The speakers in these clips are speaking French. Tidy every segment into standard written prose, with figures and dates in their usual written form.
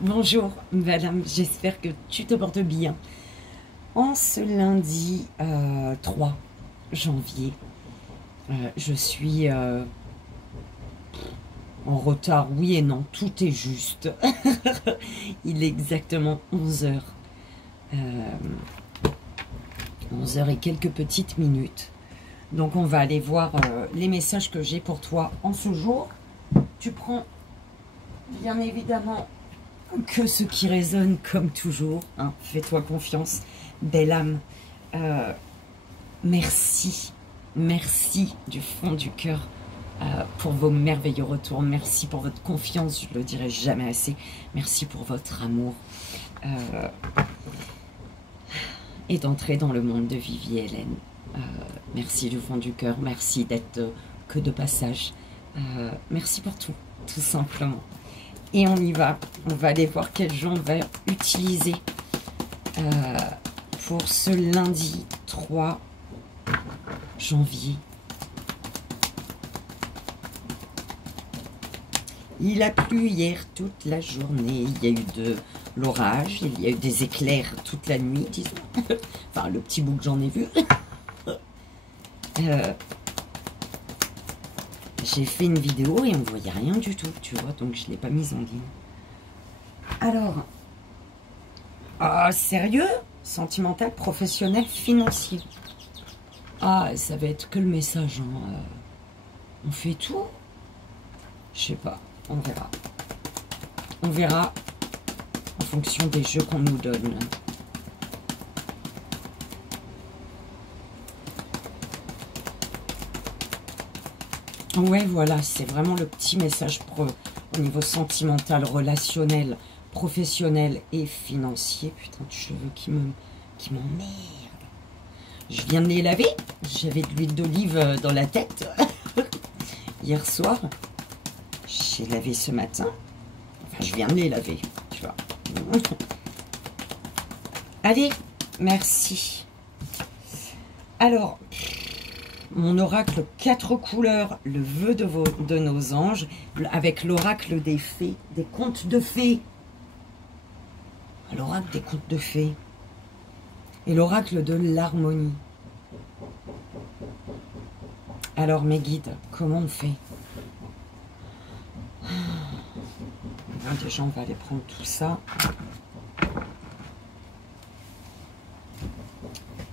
Bonjour madame, j'espère que tu te portes bien. En ce lundi 3 janvier, je suis en retard, oui et non, tout est juste. Il est exactement 11h. 11h et quelques petites minutes. Donc on va aller voir les messages que j'ai pour toi en ce jour. Tu prends bien évidemment que ce qui résonne comme toujours, hein. Fais-toi confiance, belle âme. Merci du fond du cœur pour vos merveilleux retours. Merci pour votre confiance, je ne le dirai jamais assez. Merci pour votre amour. Et d'entrer dans le monde de Vivi et Hélène. Merci du fond du cœur, merci d'être que de passage. Merci pour tout simplement. Et on y va, on va aller voir quel jeu on va utiliser pour ce lundi 3 janvier. Il a plu hier toute la journée, il y a eu de l'orage, il y a eu des éclairs toute la nuit, disons. Enfin, le petit bout que j'en ai vu. J'ai fait une vidéo et on ne voyait rien du tout, tu vois, donc je ne l'ai pas mise en ligne. Alors, sérieux? Sentimental, professionnel, financier. Ah, ça va être que le message, hein. On fait tout? Je sais pas, on verra. On verra en fonction des jeux qu'on nous donne. Ouais, voilà, c'est vraiment le petit message au niveau sentimental, relationnel, professionnel et financier. Putain de cheveux qui m'emmerdent. Je viens de les laver. J'avais de l'huile d'olive dans la tête hier soir. J'ai lavé ce matin. Enfin, je viens de les laver, tu vois. Allez, merci. Alors... Mon oracle 4 couleurs, le vœu de nos anges, avec l'oracle des fées, des contes de fées. L'oracle des contes de fées. Et l'oracle de l'harmonie. Alors mes guides, comment on fait? Bon, déjà on va aller prendre tout ça.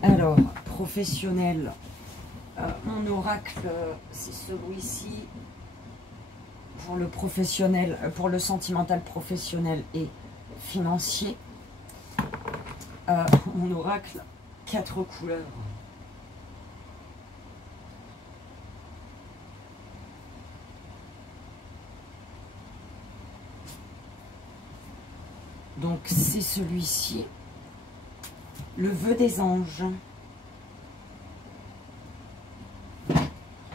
Alors, professionnel. Mon oracle, c'est celui-ci pour le professionnel, pour le sentimental professionnel et financier. Mon oracle, 4 couleurs. Donc c'est celui-ci, le vœu des anges.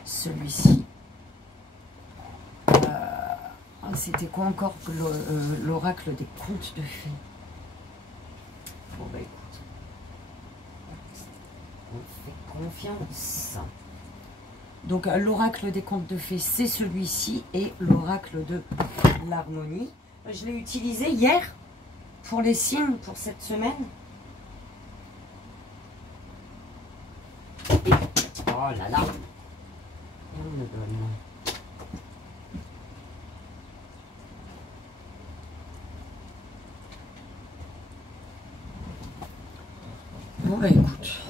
Celui-ci. C'était quoi encore l'oracle des contes de fées? Bon bah écoute, on fait confiance. Donc l'oracle des contes de fées, c'est celui-ci, et l'oracle de l'harmonie. Je l'ai utilisé hier pour les signes pour cette semaine. Et, oh là là. On me donne. Bon bah écoute,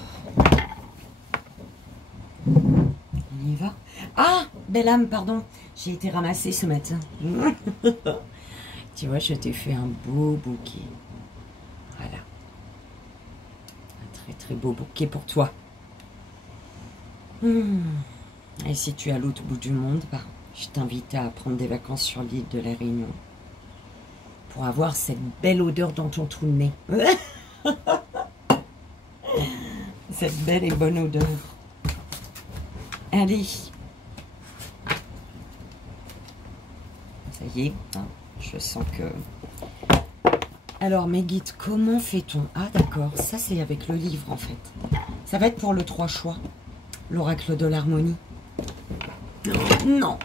on y va. Ah, belle âme, pardon, j'ai été ramassée ce matin. Tu vois, je t'ai fait un beau bouquet. Voilà, un très très beau bouquet pour toi. Et si tu es à l'autre bout du monde, bah, je t'invite à prendre des vacances sur l'île de la Réunion pour avoir cette belle odeur dans ton trou de nez. Cette belle et bonne odeur. Allez. Ça y est, hein, je sens que... Alors, mes guides, comment fait-on? Ah, d'accord, ça c'est avec le livre en fait. Ça va être pour le 3 choix. L'oracle de l'harmonie. Non.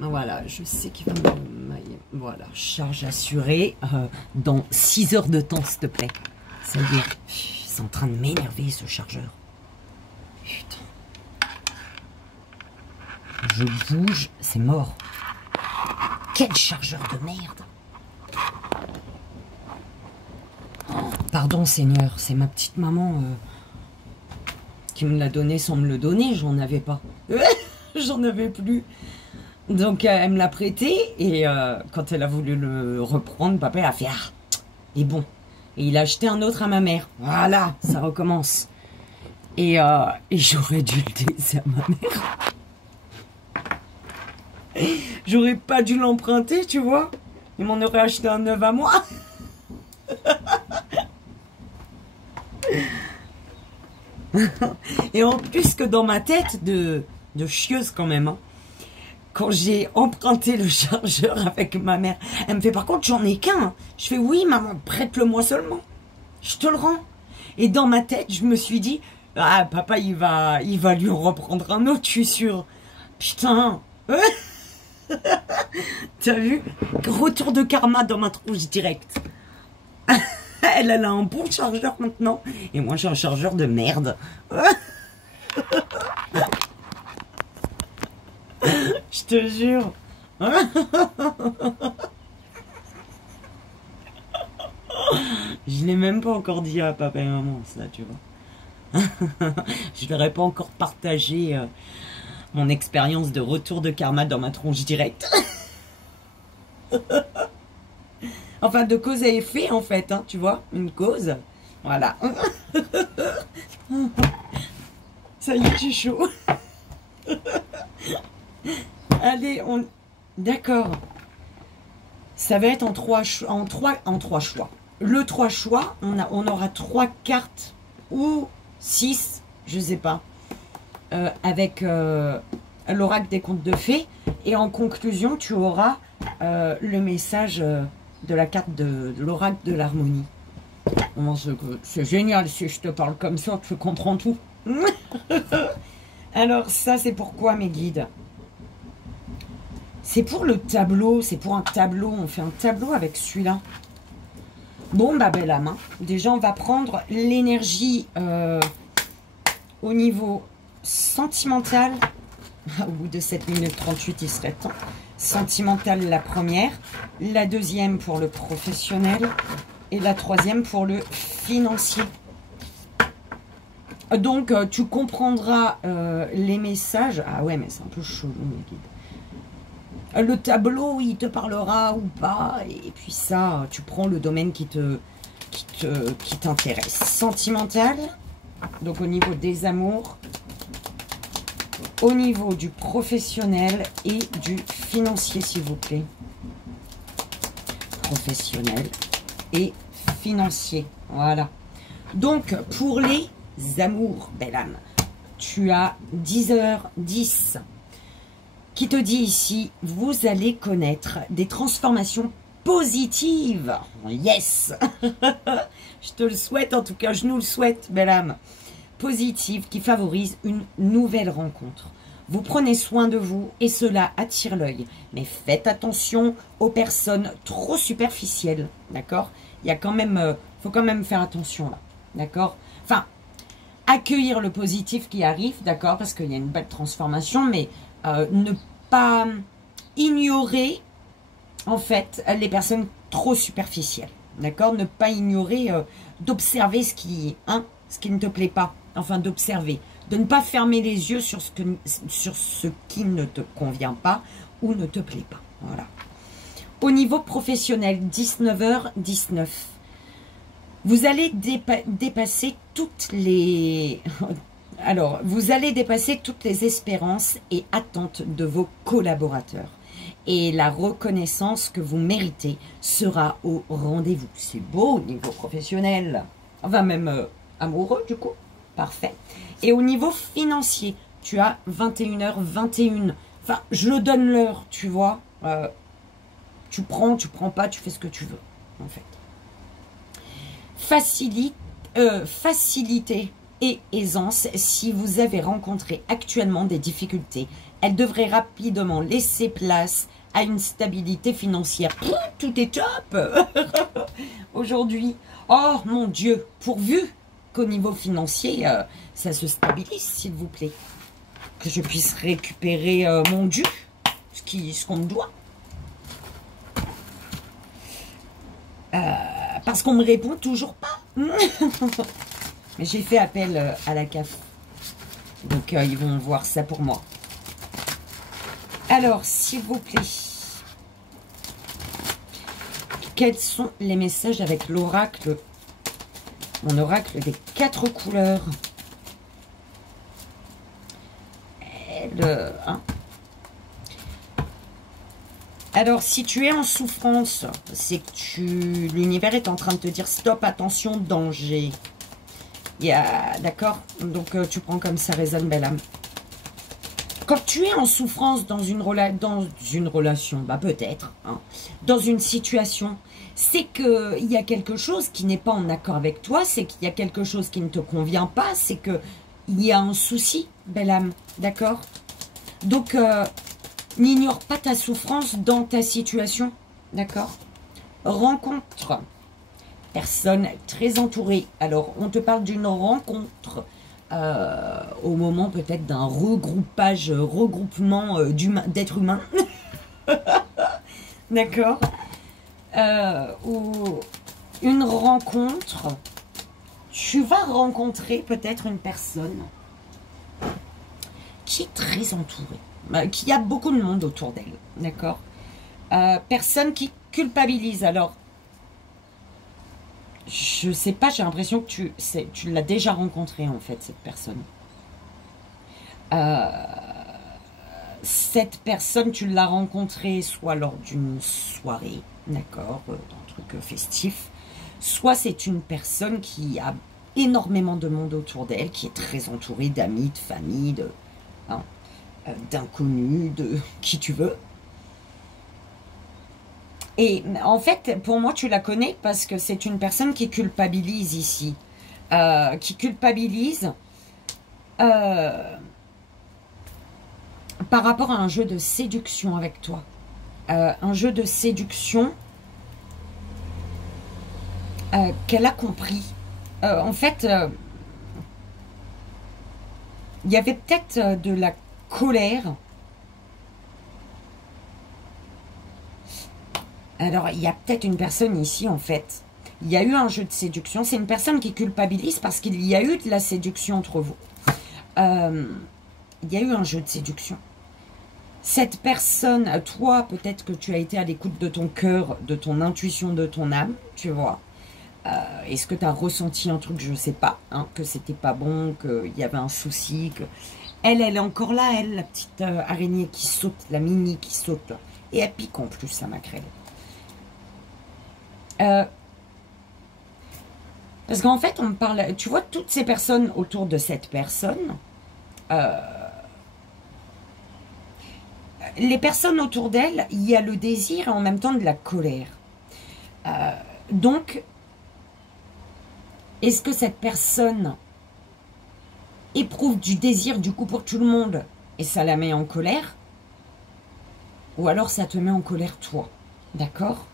Voilà, je sais qu'il va Voilà, charge assurée dans 6 heures de temps, s'il te plaît. Ça y est, c'est en train de m'énerver ce chargeur. Putain. Je bouge, c'est mort. Quel chargeur de merde. Oh, pardon Seigneur, c'est ma petite maman qui me l'a donné sans me le donner, j'en avais pas. J'en avais plus. Donc elle me l'a prêté et quand elle a voulu le reprendre, papa a fait « Ah, il est bon ». Et il a acheté un autre à ma mère. Voilà, ça recommence. Et j'aurais dû le laisser à ma mère. J'aurais pas dû l'emprunter, tu vois. Il m'en aurait acheté un neuf à moi. Et en plus que dans ma tête de chieuse quand même, hein, quand j'ai emprunté le chargeur avec ma mère, elle me fait par contre j'en ai qu'un. Hein. Je fais oui maman, prête-le-moi seulement. Je te le rends. Et dans ma tête, je me suis dit, ah papa il va lui en reprendre un autre, je suis sûre. Putain. T'as vu? Retour de karma dans ma tronche direct. Elle a un bon chargeur maintenant. Et moi j'ai un chargeur de merde. Je te jure. Je l'ai même pas encore dit à papa et maman, ça, tu vois. Je leur ai pas encore partagé mon expérience de retour de karma dans ma tronche directe. Enfin, de cause à effet, en fait, hein, tu vois, une cause. Voilà. Ça y est, j'ai chaud. Allez, d'accord. Ça va être en trois choix. Le 3 choix, on aura 3 cartes ou 6, je sais pas, avec l'oracle des contes de fées. Et en conclusion, tu auras le message de la carte de l'oracle de l'harmonie. C'est génial, si je te parle comme ça, tu comprends tout. Alors ça, c'est pourquoi mes guides? C'est pour le tableau, c'est pour un tableau. On fait un tableau avec celui-là. Bon, bah, belle âme. Hein. Déjà, on va prendre l'énergie au niveau sentimental. Au bout de 7 minutes 38, il serait temps. Sentimental, la première. La deuxième pour le professionnel. Et la troisième pour le financier. Donc, tu comprendras les messages. Ah ouais, mais c'est un peu chelou, mes guides. Le tableau, il te parlera ou pas. Et puis ça, tu prends le domaine qui t'intéresse. Sentimental, donc au niveau des amours, au niveau du professionnel et du financier, s'il vous plaît. Professionnel et financier. Voilà. Donc, pour les amours, belle âme, tu as 10h10 qui te dit ici, vous allez connaître des transformations positives. Yes. Je te le souhaite, en tout cas, je nous le souhaite, belle âme. Positive qui favorise une nouvelle rencontre. Vous prenez soin de vous et cela attire l'œil. Mais faites attention aux personnes trop superficielles, d'accord? Il y a quand même, faut quand même faire attention là, d'accord? Enfin, accueillir le positif qui arrive, d'accord? Parce qu'il y a une belle transformation, mais ne pas ignorer, en fait, les personnes trop superficielles, d'accord? Ne pas ignorer, d'observer ce qui ne te plaît pas, enfin d'observer, de ne pas fermer les yeux sur ce qui ne te convient pas ou ne te plaît pas, voilà. Au niveau professionnel, 19h19, vous allez dépasser toutes les... Alors, vous allez dépasser toutes les espérances et attentes de vos collaborateurs. Et la reconnaissance que vous méritez sera au rendez-vous. C'est beau au niveau professionnel. Enfin, même amoureux, du coup. Parfait. Et au niveau financier, tu as 21h21. Enfin, je donne l'heure, tu vois. Tu prends pas, tu fais ce que tu veux, en fait. Facilité et aisance si vous avez rencontré actuellement des difficultés. Elle devrait rapidement laisser place à une stabilité financière. Tout est top aujourd'hui. Oh mon Dieu, pourvu qu'au niveau financier, ça se stabilise, s'il vous plaît. Que je puisse récupérer mon dû, ce qu'on me doit. Parce qu'on me répond toujours pas. Mais j'ai fait appel à la CAF. Donc, ils vont voir ça pour moi. Alors, s'il vous plaît, quels sont les messages avec l'oracle, mon oracle des 4 couleurs? Alors, si tu es en souffrance, c'est que l'univers est en train de te dire stop, attention, danger. D'accord? Donc, tu prends comme ça résonne, belle âme. Quand tu es en souffrance dans une relation, bah peut-être, hein, dans une situation, c'est qu'il y a quelque chose qui n'est pas en accord avec toi, c'est qu'il y a quelque chose qui ne te convient pas, c'est qu'il y a un souci, belle âme, d'accord? Donc, n'ignore pas ta souffrance dans ta situation, d'accord? Rencontre, personne très entourée. Alors, on te parle d'une rencontre au moment peut-être d'un regroupement d'êtres humains. D'accord? Ou une rencontre. Tu vas rencontrer peut-être une personne qui est très entourée, qui a beaucoup de monde autour d'elle. D'accord? Personne qui culpabilise. Alors, je sais pas, j'ai l'impression que tu l'as déjà rencontrée en fait, cette personne. Cette personne, tu l'as rencontrée soit lors d'une soirée, d'accord, d'un truc festif, soit c'est une personne qui a énormément de monde autour d'elle, qui est très entourée d'amis, de famille, d'inconnus, de qui tu veux. Et en fait, pour moi, tu la connais parce que c'est une personne qui culpabilise ici. Qui culpabilise par rapport à un jeu de séduction avec toi. Un jeu de séduction qu'elle a compris. En fait, il y avait peut-être de la colère. Alors, il y a peut-être une personne ici, en fait. Il y a eu un jeu de séduction. C'est une personne qui culpabilise parce qu'il y a eu de la séduction entre vous. Il y a eu un jeu de séduction. Cette personne, toi, peut-être que tu as été à l'écoute de ton cœur, de ton intuition, de ton âme, tu vois. Est-ce que tu as ressenti un truc, je ne sais pas, hein, que c'était pas bon, qu'il y avait un souci, que... Elle est encore là, elle, la petite araignée qui saute, la mini qui saute. Et elle pique en plus, ça m'a créé. Parce qu'en fait, on me parle... Tu vois, toutes ces personnes autour de cette personne... les personnes autour d'elle, il y a le désir et en même temps de la colère. Donc, est-ce que cette personne éprouve du désir du coup pour tout le monde et ça la met en colère? Ou alors ça te met en colère toi? D'accord?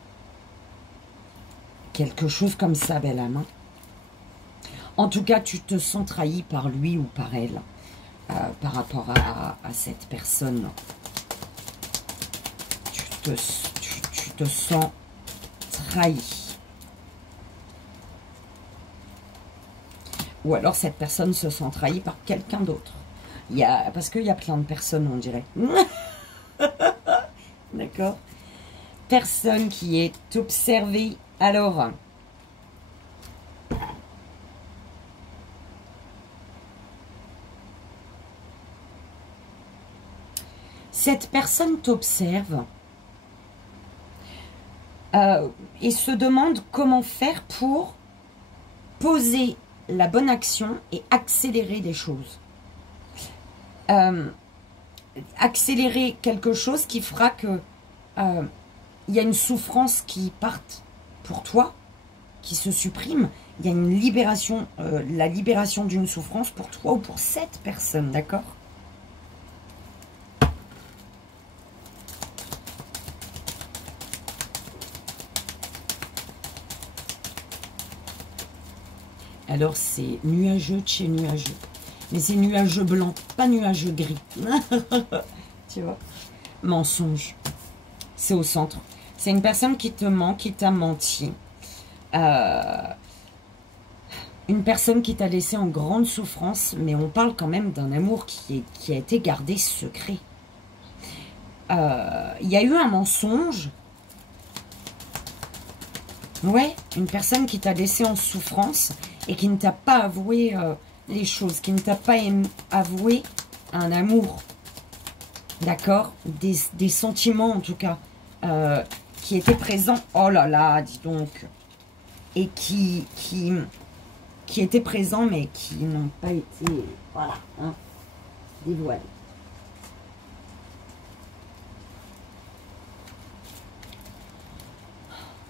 Quelque chose comme ça, belle âme. Hein. En tout cas, tu te sens trahi par lui ou par elle, par rapport à cette personne. Tu te sens trahi. Ou alors cette personne se sent trahie par quelqu'un d'autre. Parce qu'il y a plein de personnes, on dirait. D'accord? Personne qui est observée. Alors, cette personne t'observe et se demande comment faire pour poser la bonne action et accélérer des choses. Accélérer quelque chose qui fera que il y a une souffrance qui parte pour toi, qui se supprime. Il y a une libération, la libération d'une souffrance pour toi ou pour cette personne, d'accord? Alors, c'est nuageux de chez nuageux. Mais c'est nuageux blanc, pas nuageux gris. Tu vois? Mensonge. C'est au centre. C'est une personne qui te ment, qui t'a menti. Une personne qui t'a laissé en grande souffrance, mais on parle quand même d'un amour qui a été gardé secret. Il y a eu un mensonge. Ouais, une personne qui t'a laissé en souffrance et qui ne t'a pas avoué les choses, qui ne t'a pas avoué un amour. D'accord? Des sentiments en tout cas, qui étaient présents. Oh là là, dis donc. Et qui étaient présents mais qui n'ont pas été, voilà, hein, dévoilés.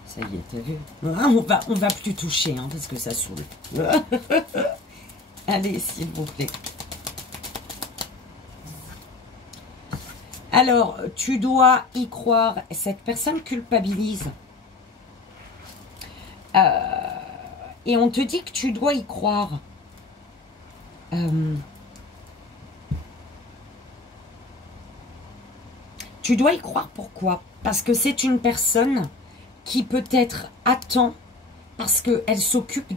Ça y est, t'as vu? On va plus toucher, hein, parce que ça saoule. Allez, s'il vous plaît. Alors, tu dois y croire. Cette personne culpabilise. Et on te dit que tu dois y croire. Tu dois y croire, pourquoi? Parce que c'est une personne qui peut-être attend, parce qu'elle s'occupe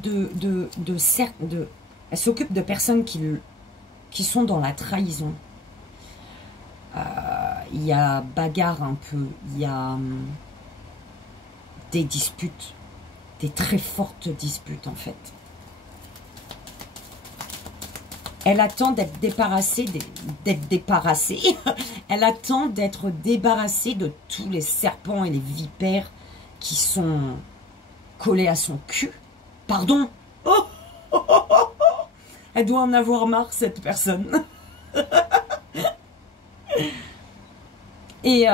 elle s'occupe de personnes qui sont dans la trahison. Il y a bagarre un peu, il y a des disputes, des très fortes disputes en fait. Elle attend d'être débarrassée, elle attend d'être débarrassée de tous les serpents et les vipères qui sont collés à son cul. Pardon. Elle doit en avoir marre, cette personne. et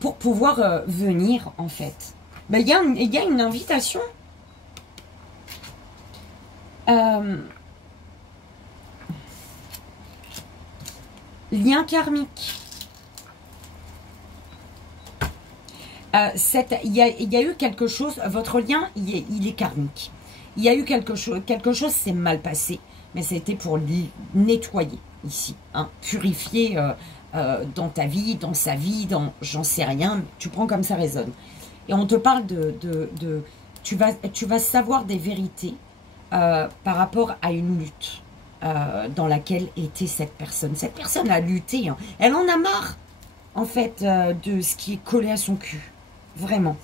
pour pouvoir venir, en fait, ben, y a une invitation. Lien karmique. Il y a eu quelque chose, votre lien, il est karmique. Il y a eu quelque chose s'est mal passé, mais c'était pour nettoyer ici, hein, purifier dans ta vie, dans sa vie, dans j'en sais rien, tu prends comme ça résonne. Et on te parle tu vas savoir des vérités par rapport à une lutte dans laquelle était cette personne. Cette personne a lutté, hein. Elle en a marre, en fait, de ce qui est collé à son cul. Vraiment.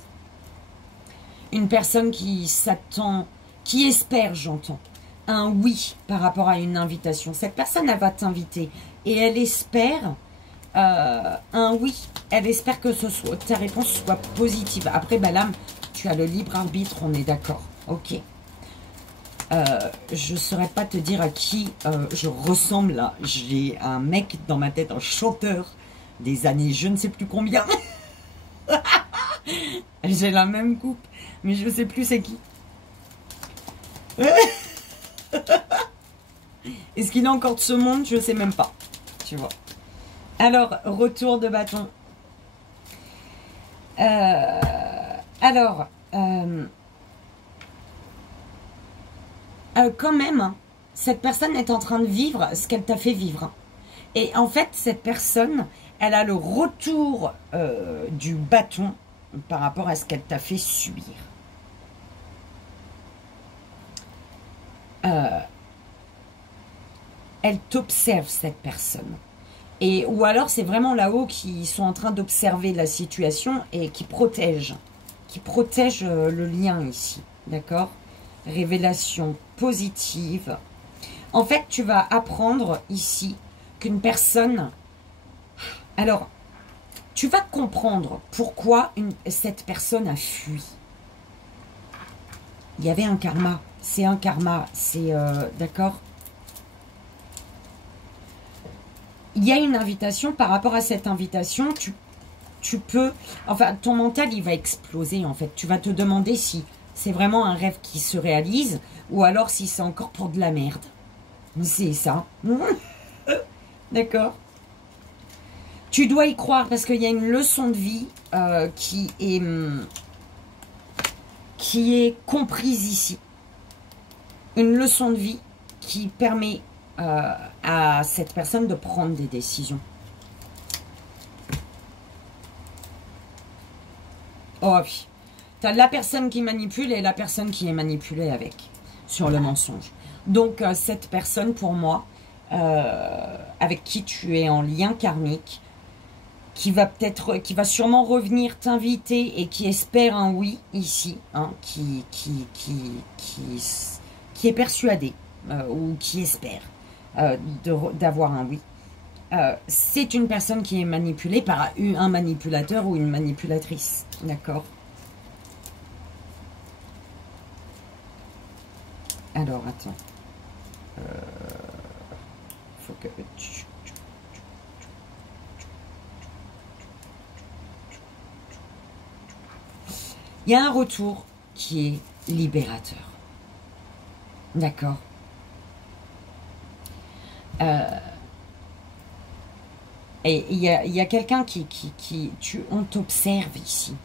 Une personne qui s'attend, qui espère, j'entends, un oui par rapport à une invitation. Cette personne, elle va t'inviter et elle espère un oui. Elle espère que ta réponse soit positive. Après, bah là, tu as le libre arbitre, on est d'accord. Ok. Je ne saurais pas te dire à qui je ressemble là. J'ai un mec dans ma tête, un chanteur des années je ne sais plus combien. J'ai la même coupe, mais je ne sais plus c'est qui. Est-ce qu'il est encore de ce monde? Je ne sais même pas. Tu vois. Alors, retour de bâton. Quand même, hein, cette personne est en train de vivre ce qu'elle t'a fait vivre. Et en fait, cette personne, elle a le retour du bâton par rapport à ce qu'elle t'a fait subir. Elle t'observe, cette personne. Ou alors, c'est vraiment là-haut qui sont en train d'observer la situation et qui protègent le lien ici. D'accord? Révélation positive. En fait, tu vas apprendre ici qu'une personne... Alors, tu vas comprendre pourquoi cette personne a fui. Il y avait un karma. C'est un karma. C'est... d'accord? Il y a une invitation. Par rapport à cette invitation, tu peux... Enfin, ton mental, il va exploser, en fait. Tu vas te demander si c'est vraiment un rêve qui se réalise ou alors si c'est encore pour de la merde. C'est ça. D'accord? Tu dois y croire parce qu'il y a une leçon de vie qui est comprise ici. une leçon de vie qui permet à cette personne de prendre des décisions. Oh oui. Tu as la personne qui manipule et la personne qui est manipulée avec, sur le mensonge. Donc, cette personne, pour moi, avec qui tu es en lien karmique, qui va sûrement revenir t'inviter et qui espère un oui ici, hein, qui est persuadé ou qui espère d'avoir un oui. C'est une personne qui est manipulée par un manipulateur ou une manipulatrice, d'accord? Alors, attends. Faut que... Il y a un retour qui est libérateur. D'accord. Et il y a quelqu'un on t'observe ici.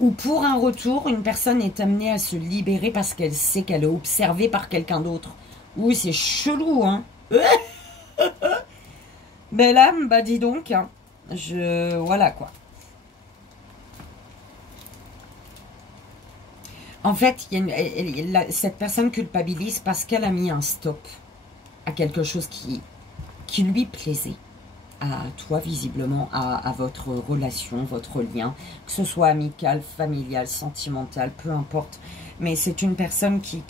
Ou pour un retour, une personne est amenée à se libérer parce qu'elle sait qu'elle est observée par quelqu'un d'autre. Oui, c'est chelou, hein. Belle âme, bah dis donc, hein. Voilà, quoi. En fait, cette personne culpabilise parce qu'elle a mis un stop à quelque chose qui lui plaisait. À toi, visiblement, à votre relation, votre lien, que ce soit amical, familial, sentimental, peu importe. Mais c'est une personne qui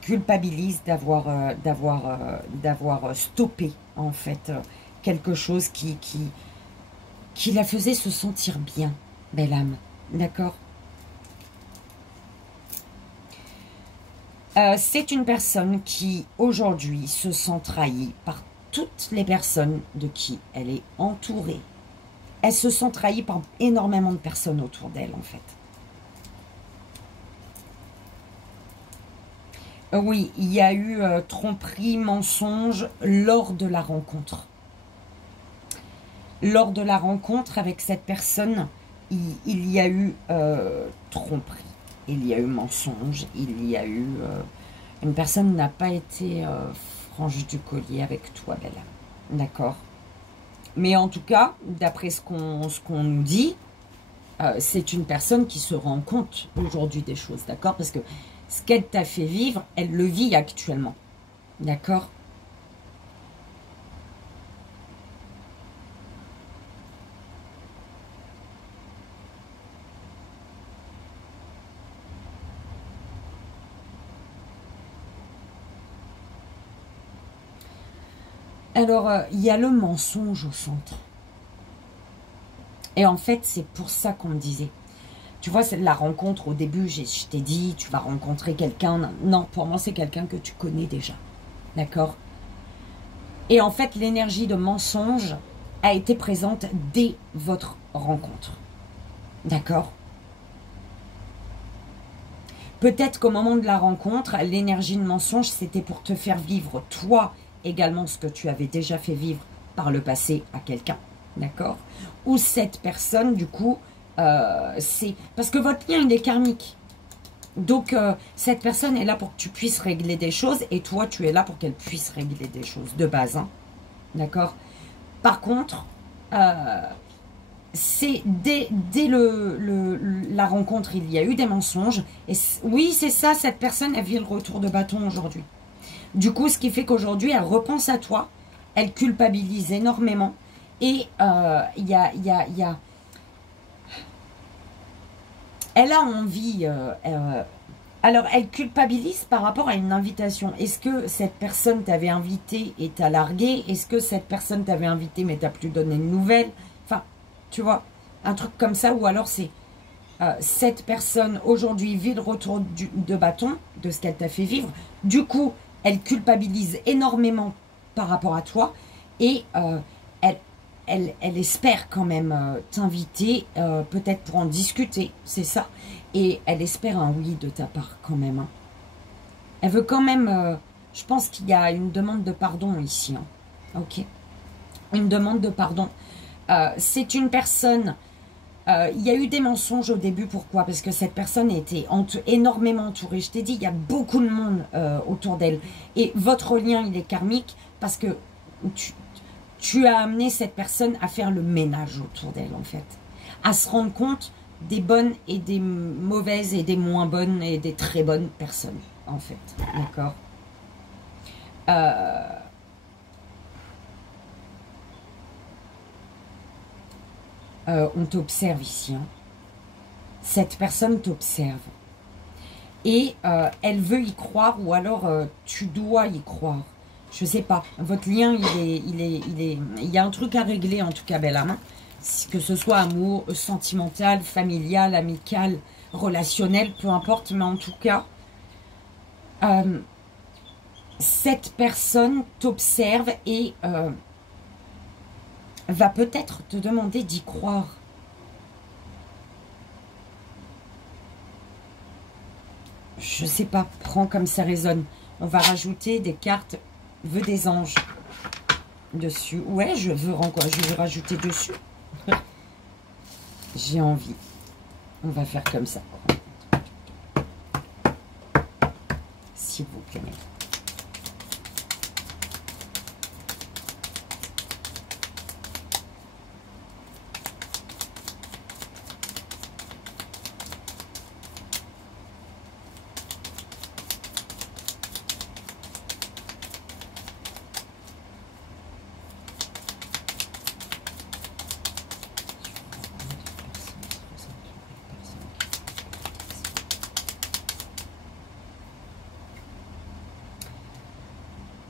culpabilise d'avoir stoppé, en fait, quelque chose qui la faisait se sentir bien, belle âme. D'accord? C'est une personne qui, aujourd'hui, se sent trahie par toutes les personnes de qui elle est entourée. Elle se sent trahie par énormément de personnes autour d'elle, en fait. Oui, il y a eu tromperie, mensonge lors de la rencontre. Lors de la rencontre avec cette personne, il y a eu tromperie. Il y a eu mensonge, il y a eu... une personne n'a pas été franche du collier avec toi, belle âme. D'accord? Mais en tout cas, d'après ce qu'on nous dit, c'est une personne qui se rend compte aujourd'hui des choses, d'accord? Parce que ce qu'elle t'a fait vivre, elle le vit actuellement. D'accord? Alors, il y a le mensonge au centre. Et en fait, c'est pour ça qu'on me disait. Tu vois, c'est la rencontre, au début, je t'ai dit, tu vas rencontrer quelqu'un. Non, pour moi, c'est quelqu'un que tu connais déjà. D'accord? Et en fait, l'énergie de mensonge a été présente dès votre rencontre. D'accord? Peut-être qu'au moment de la rencontre, l'énergie de mensonge, c'était pour te faire vivre, toi, également, ce que tu avais déjà fait vivre par le passé à quelqu'un. D'accord? Ou cette personne, du coup, c'est... Parce que votre lien, il est karmique. Donc, cette personne est là pour que tu puisses régler des choses et toi, tu es là pour qu'elle puisse régler des choses de base. Hein. D'accord? Par contre, c'est dès la rencontre, il y a eu des mensonges. Et oui, c'est ça, cette personne, elle vit le retour de bâton aujourd'hui. Du coup, ce qui fait qu'aujourd'hui, elle repense à toi, elle culpabilise énormément. Et il y a... Elle a envie... alors, elle culpabilise par rapport à une invitation. Est-ce que cette personne t'avait invité et t'a largué? Est-ce que cette personne t'avait invité mais t'as plus donné de nouvelles? Enfin, tu vois, un truc comme ça. Ou alors c'est... cette personne, aujourd'hui, vit le retour de bâton de ce qu'elle t'a fait vivre. Du coup, elle culpabilise énormément par rapport à toi. Et elle espère quand même t'inviter, peut-être pour en discuter, c'est ça. Et elle espère un oui de ta part quand même. Hein. Elle veut quand même, je pense qu'il y a une demande de pardon ici. Hein. Ok. Une demande de pardon. C'est une personne Il y a eu des mensonges au début. Pourquoi? Parce que cette personne était énormément entourée. Je t'ai dit, il y a beaucoup de monde autour d'elle. Et votre lien, il est karmique parce que tu as amené cette personne à faire le ménage autour d'elle, en fait. À se rendre compte des bonnes et des mauvaises et des moins bonnes et des très bonnes personnes, en fait. D'accord? On t'observe ici. Hein. Cette personne t'observe. Et elle veut y croire ou alors tu dois y croire. Je sais pas. Votre lien, il y a un truc à régler en tout cas, belle âme. Que ce soit amour, sentimental, familial, amical, relationnel, peu importe. Mais en tout cas, cette personne t'observe et va peut-être te demander d'y croire. Je sais pas, prends comme ça résonne. On va rajouter des cartes vœux des anges dessus. Ouais, je veux rajouter dessus. J'ai envie. On va faire comme ça. S'il vous plaît.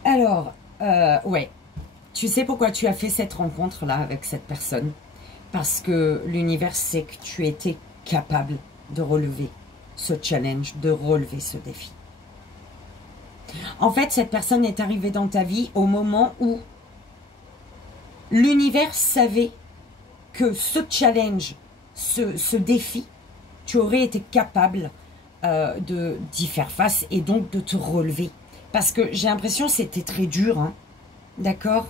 Alors, ouais, tu sais pourquoi tu as fait cette rencontre-là avec cette personne? Parce que l'univers sait que tu étais capable de relever ce challenge, de relever ce défi. En fait, cette personne est arrivée dans ta vie au moment où l'univers savait que ce challenge, ce défi, tu aurais été capable d'y faire face et donc de te relever. Parce que j'ai l'impression que c'était très dur, hein. D'accord?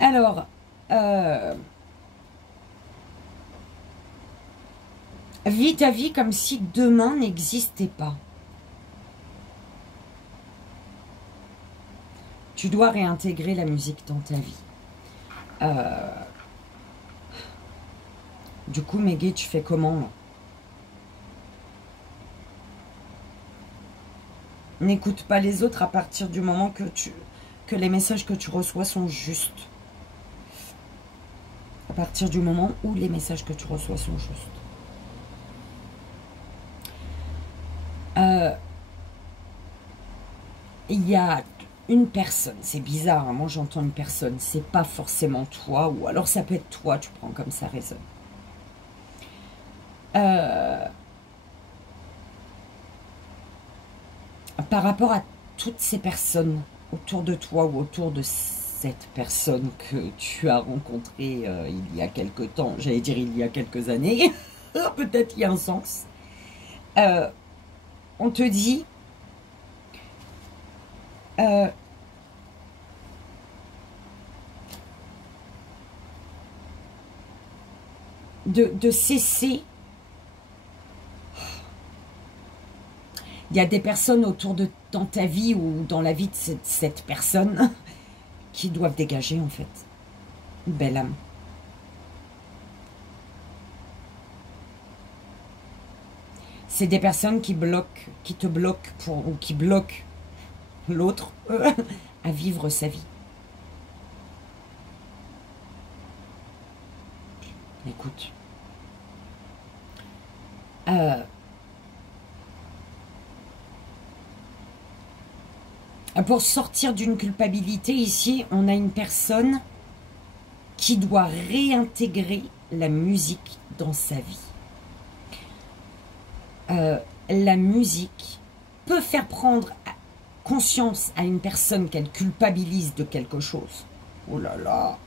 Alors, vis ta vie comme si demain n'existait pas. Tu dois réintégrer la musique dans ta vie. Du coup, Meggy, tu fais comment là? N'écoute pas les autres à partir du moment que les messages que tu reçois sont justes. À partir du moment où les messages que tu reçois sont justes. Il y a une personne, c'est bizarre, hein, moi j'entends une personne, c'est pas forcément toi, ou alors ça peut être toi, tu prends comme ça résonne. Par rapport à toutes ces personnes autour de toi ou autour de cette personne que tu as rencontrée il y a quelque temps, j'allais dire il y a quelques années, peut-être il y a un sens, on te dit de cesser. Il y a des personnes dans ta vie ou dans la vie de cette personne qui doivent dégager en fait. Belle âme. C'est des personnes qui te bloquent ou qui bloquent l'autre à vivre sa vie. Écoute. Pour sortir d'une culpabilité, ici, on a une personne qui doit réintégrer la musique dans sa vie. La musique peut faire prendre conscience à une personne qu'elle culpabilise de quelque chose. Oh là là!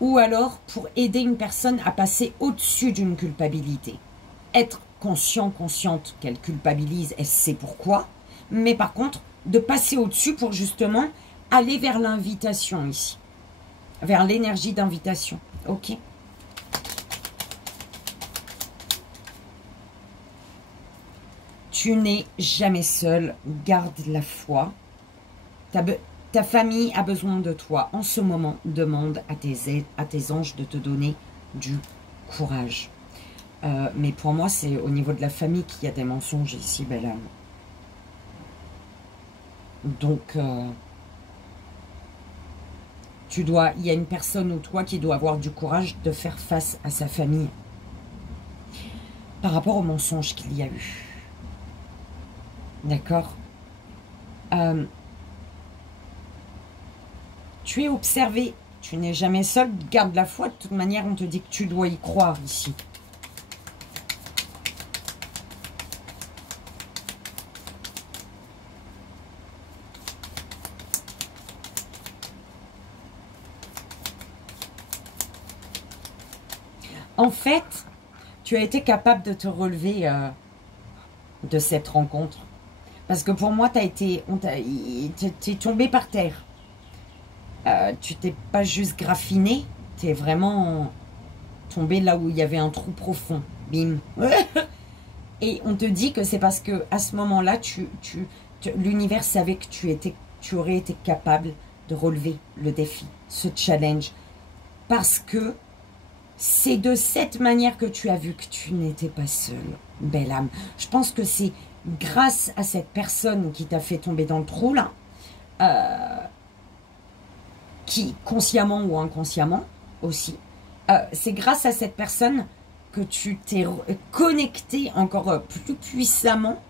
ou alors pour aider une personne à passer au-dessus d'une culpabilité. Être conscient, consciente qu'elle culpabilise, elle sait pourquoi, mais par contre, de passer au-dessus pour justement aller vers l'invitation ici, vers l'énergie d'invitation, ok? Tu n'es jamais seul, garde la foi. Ta famille a besoin de toi. En ce moment, demande à tes anges de te donner du courage. Mais pour moi, c'est au niveau de la famille qu'il y a des mensonges ici, belle âme. Donc, il y a une personne ou toi qui doit avoir du courage de faire face à sa famille par rapport aux mensonges qu'il y a eu. D'accord? Tu es observé, tu n'es jamais seul, garde la foi. De toute manière, on te dit que tu dois y croire ici. En fait, tu as été capable de te relever de cette rencontre. Parce que pour moi, t'es tombé par terre. Tu t'es pas juste graffiné, tu es vraiment tombé là où il y avait un trou profond. Bim. Et on te dit que c'est parce que à ce moment-là, l'univers savait que tu aurais été capable de relever le défi, ce challenge. Parce que c'est de cette manière que tu as vu que tu n'étais pas seule, belle âme. Je pense que c'est grâce à cette personne qui t'a fait tomber dans le trou, là, qui, consciemment ou inconsciemment aussi, c'est grâce à cette personne que tu t'es connecté encore plus puissamment,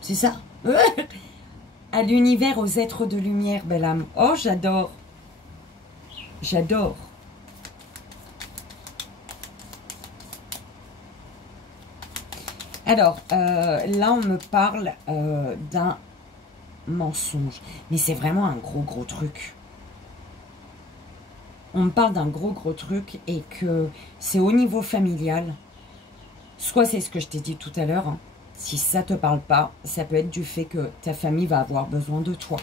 c'est ça, à l'univers, aux êtres de lumière, belle âme. Oh, j'adore. J'adore. Alors, là, on me parle d'un mensonge. Mais c'est vraiment un gros truc. On me parle d'un gros truc et que c'est au niveau familial. Soit c'est ce que je t'ai dit tout à l'heure. Hein. Si ça te parle pas, ça peut être du fait que ta famille va avoir besoin de toi.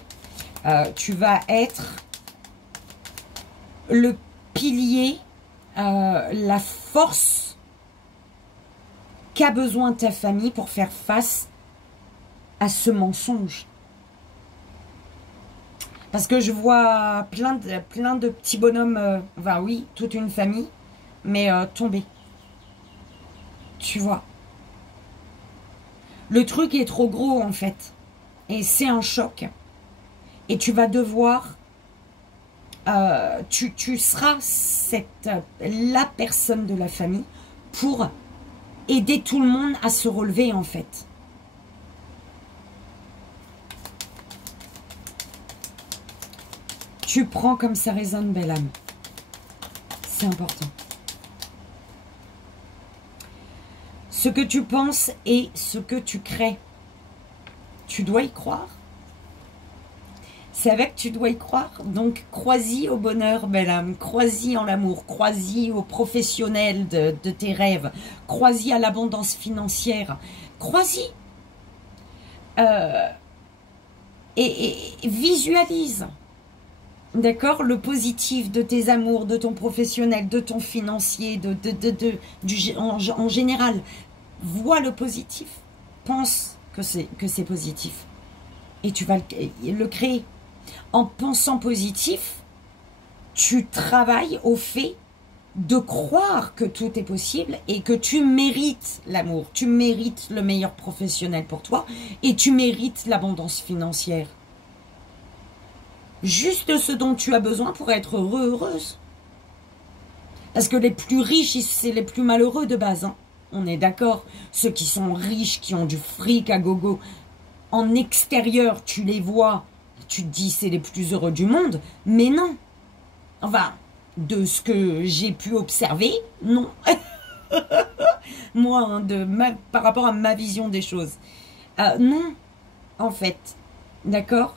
Tu vas être le pilier, la force qu'a besoin ta famille pour faire face à ce mensonge. Parce que je vois plein de petits bonhommes, enfin oui, toute une famille, mais tomber. Tu vois. Le truc est trop gros en fait. Et c'est un choc. Et tu vas devoir... tu seras la personne de la famille pour aider tout le monde à se relever en fait. Tu prends comme ça résonne, belle âme. C'est important. Ce que tu penses et ce que tu crées, tu dois y croire. C'est avec tu dois y croire. Donc, crois-y au bonheur, belle âme. Crois-y en l'amour. Crois-y aux professionnels de tes rêves. Crois-y à l'abondance financière. Crois-y. Et visualise. D'accord, le positif de tes amours, de ton professionnel, de ton financier, en général. Vois le positif. Pense que c'est positif. Et tu vas le créer. En pensant positif, tu travailles au fait de croire que tout est possible et que tu mérites l'amour. Tu mérites le meilleur professionnel pour toi et tu mérites l'abondance financière. Juste ce dont tu as besoin pour être heureux, heureuse. Parce que les plus riches, c'est les plus malheureux de base. Hein. On est d'accord. Ceux qui sont riches, qui ont du fric à gogo. En extérieur, tu les vois, tu te dis c'est les plus heureux du monde. Mais non. Enfin, de ce que j'ai pu observer, non. Moi, hein, par rapport à ma vision des choses. Non, en fait. D'accord.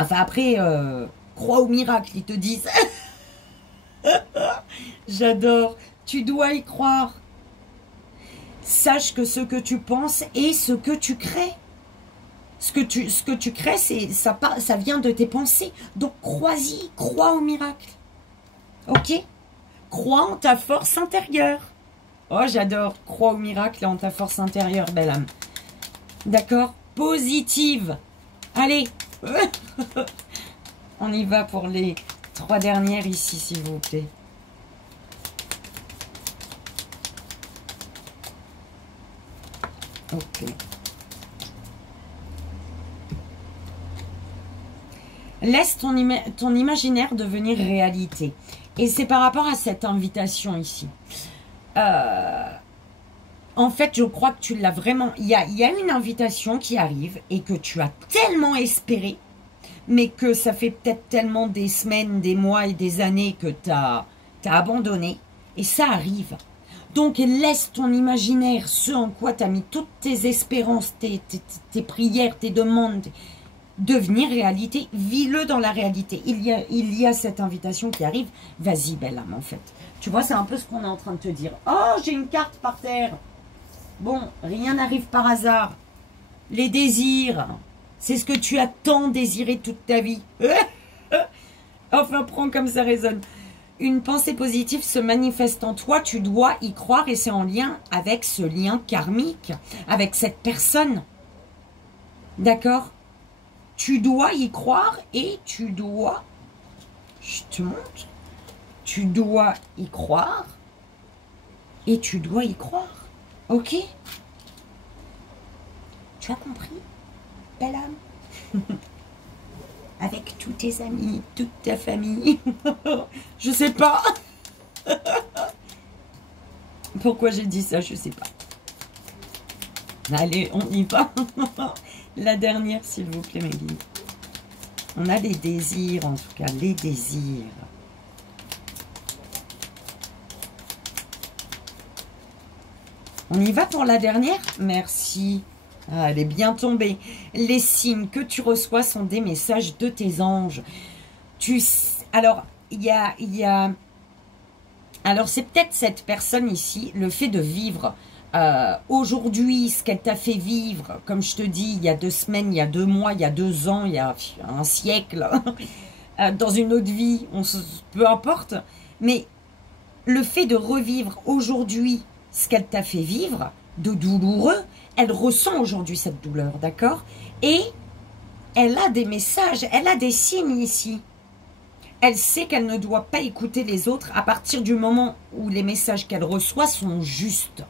Enfin, après, Crois au miracle, ils te disent. J'adore. Tu dois y croire. Sache que ce que tu penses est ce que tu crées. Ce que tu crées, ça vient de tes pensées. Donc crois-y, crois au miracle. Ok? Crois en ta force intérieure. Oh, j'adore. Crois au miracle et en ta force intérieure, belle âme. D'accord? Positive. Allez. On y va pour les 3 dernières ici, s'il vous plaît. Ok. Laisse ton imaginaire devenir réalité. Et c'est par rapport à cette invitation ici. En fait, je crois que tu l'as vraiment... Il y a une invitation qui arrive et que tu as tellement espéré, mais que ça fait peut-être tellement des semaines, des mois et des années que tu as abandonné. Et ça arrive. Donc, laisse ton imaginaire, ce en quoi tu as mis toutes tes espérances, tes prières, tes demandes, devenir réalité. Vis-le dans la réalité. Il y a cette invitation qui arrive. Vas-y, belle âme, en fait. Tu vois, c'est un peu ce qu'on est en train de te dire. Oh, j'ai une carte par terre. Bon, rien n'arrive par hasard. Les désirs, c'est ce que tu as tant désiré toute ta vie. Enfin, prends comme ça résonne. Une pensée positive se manifeste en toi, tu dois y croire et c'est en lien avec ce lien karmique, avec cette personne. D'accord? Tu dois y croire et tu dois... Je te montre. Tu dois y croire et tu dois y croire. Ok? Tu as compris, belle âme? Avec tous tes amis, toute ta famille. Je sais pas. Pourquoi j'ai dit ça, je sais pas. Allez, on y va. La dernière, s'il vous plaît, mes guides. On a les désirs, en tout cas, les désirs. On y va pour la dernière? Merci. Ah, elle est bien tombée. Les signes que tu reçois sont des messages de tes anges. Alors, il y a... Alors, c'est peut-être cette personne ici, le fait de vivre aujourd'hui, ce qu'elle t'a fait vivre, comme je te dis, il y a 2 semaines, il y a 2 mois, il y a 2 ans, il y a un siècle, dans une autre vie, peu importe. Mais le fait de revivre aujourd'hui ce qu'elle t'a fait vivre, de douloureux, elle ressent aujourd'hui cette douleur, d'accord? Et elle a des messages, elle a des signes ici. Elle sait qu'elle ne doit pas écouter les autres à partir du moment où les messages qu'elle reçoit sont justes.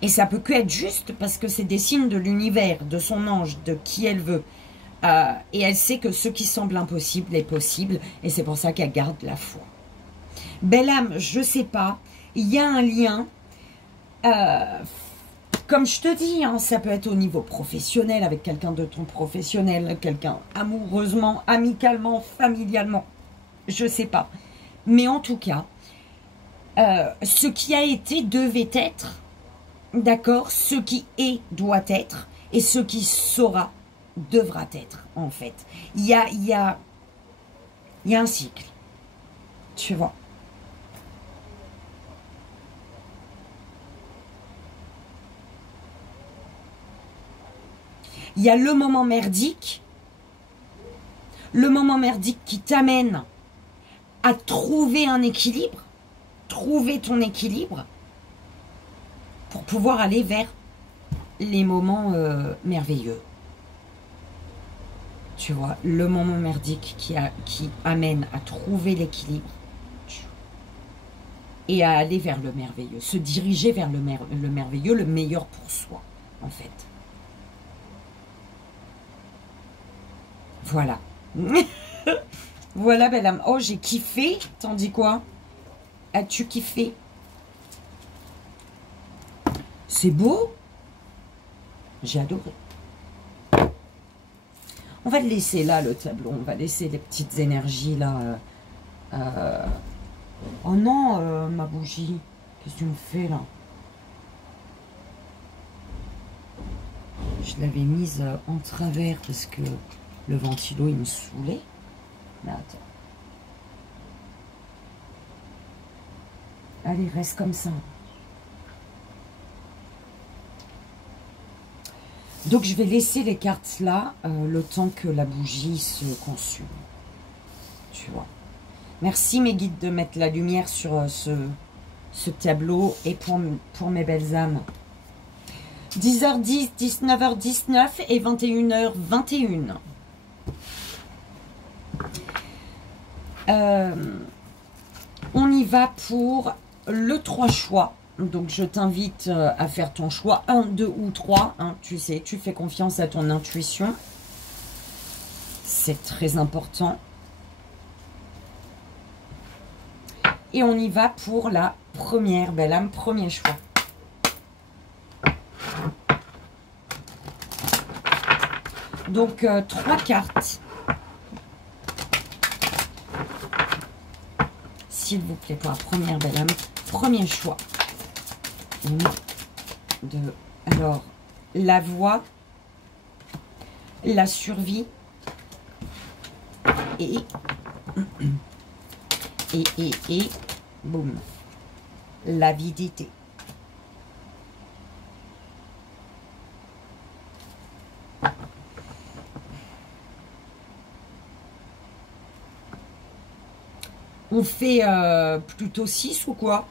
Et ça peut que être juste parce que c'est des signes de l'univers, de son ange, de qui elle veut. Et elle sait que ce qui semble impossible est possible. Et c'est pour ça qu'elle garde la foi. Belle âme, je sais pas. Il y a un lien... comme je te dis, hein, ça peut être au niveau professionnel, avec quelqu'un de ton professionnel, quelqu'un amoureusement, amicalement, familialement, je sais pas. Mais en tout cas, ce qui a été devait être, d'accord, ce qui est doit être, et ce qui sera devra être, en fait. Il y a un cycle, tu vois. Il y a le moment merdique qui t'amène à trouver un équilibre, trouver ton équilibre pour pouvoir aller vers les moments merveilleux. Tu vois, le moment merdique qui amène à trouver l'équilibre et à aller vers le merveilleux, se diriger vers le merveilleux, le meilleur pour soi, en fait. Voilà. Voilà, belle âme. Oh, j'ai kiffé. T'en dis quoi? As-tu kiffé? C'est beau. J'ai adoré. On va le laisser là, le tableau. On va laisser les petites énergies là. Oh non, ma bougie. Qu'est-ce que tu me fais là? Je l'avais mise en travers parce que le ventilo, il me saoulait. Mais attends. Allez, reste comme ça. Donc, je vais laisser les cartes là, le temps que la bougie se consume. Tu vois. Merci, mes guides, de mettre la lumière sur ce tableau et pour mes belles âmes. 10h10, 19h19 et 21h21. On y va pour le 3 choix. Donc, je t'invite à faire ton choix 1, 2 ou 3. Hein, tu sais, tu fais confiance à ton intuition. C'est très important. Et on y va pour la première belle âme, premier choix. Donc, 3 cartes. S'il vous plaît, pour la première belle âme, premier choix. 1, 2. Alors, la voix, la survie et boum, l'avidité. On fait plutôt 6 ou quoi?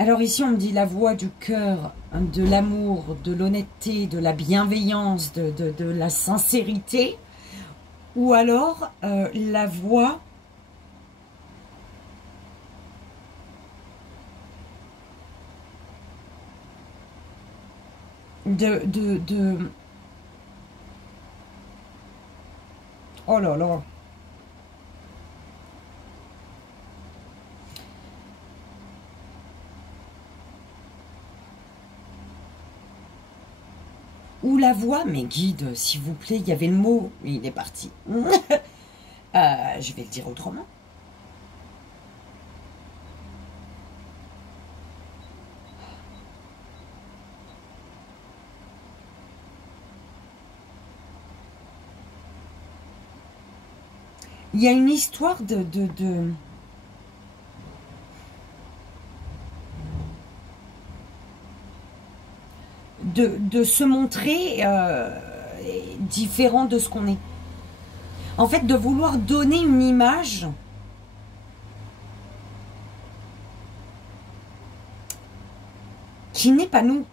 Alors ici, on me dit la voix du cœur, de l'amour, de l'honnêteté, de la bienveillance, de la sincérité. Ou alors, la voix Oh là là. Ou la voix, mais guide, s'il vous plaît, il y avait le mot, il est parti. Je vais le dire autrement. Il y a une histoire de se montrer différent de ce qu'on est. En fait, de vouloir donner une image qui n'est pas nous,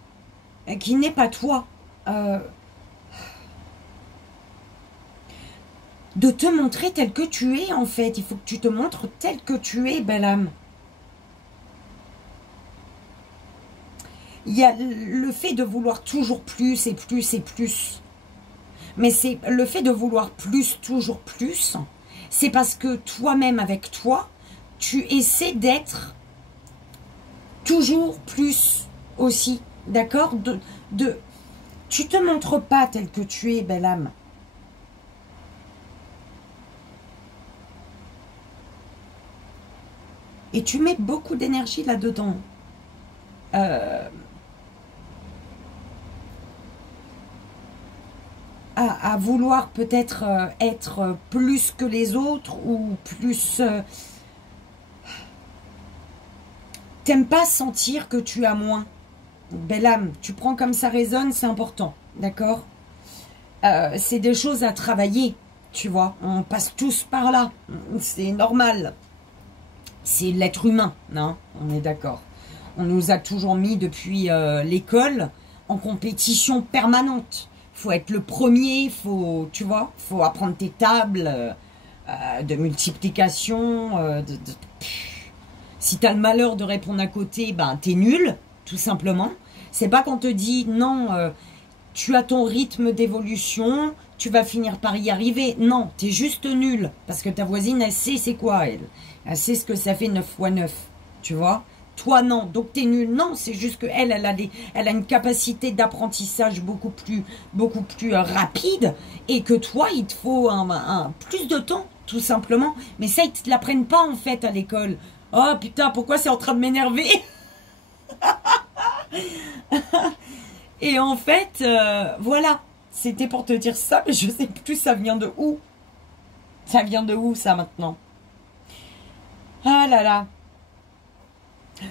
qui n'est pas toi. De te montrer tel que tu es, en fait. Il faut que tu te montres tel que tu es, belle âme. Il y a le fait de vouloir toujours plus et plus et plus. Mais c'est le fait de vouloir plus, toujours plus, c'est parce que toi-même, avec toi, tu essaies d'être toujours plus aussi. D'accord? Tu te montres pas tel que tu es, belle âme. Et tu mets beaucoup d'énergie là-dedans. À vouloir peut-être être plus que les autres ou plus... T'aimes pas sentir que tu as moins. Belle âme, tu prends comme ça résonne, c'est important. D'accord? C'est des choses à travailler, tu vois. On passe tous par là. C'est normal. C'est l'être humain, non? On est d'accord. On nous a toujours mis depuis l'école en compétition permanente. Faut être le premier, faut, tu vois, faut apprendre tes tables de multiplication. Si tu as le malheur de répondre à côté, ben t'es nul, tout simplement. C'est pas qu'on te dit non, tu as ton rythme d'évolution, tu vas finir par y arriver. Non, t'es juste nul. Parce que ta voisine, elle sait c'est quoi, elle. Elle sait ce que ça fait 9 x 9. Tu vois? Toi, non. Donc, t'es nul. Non, c'est juste qu'elle, elle a une capacité d'apprentissage beaucoup plus rapide et que toi, il te faut plus de temps, tout simplement. Mais ça, ils te l'apprennent pas, en fait, à l'école. Oh, putain, pourquoi c'est en train de m'énerver? Et en fait, voilà. C'était pour te dire ça, mais je sais plus ça vient de où. Ça vient de où, ça, maintenant? Ah là là.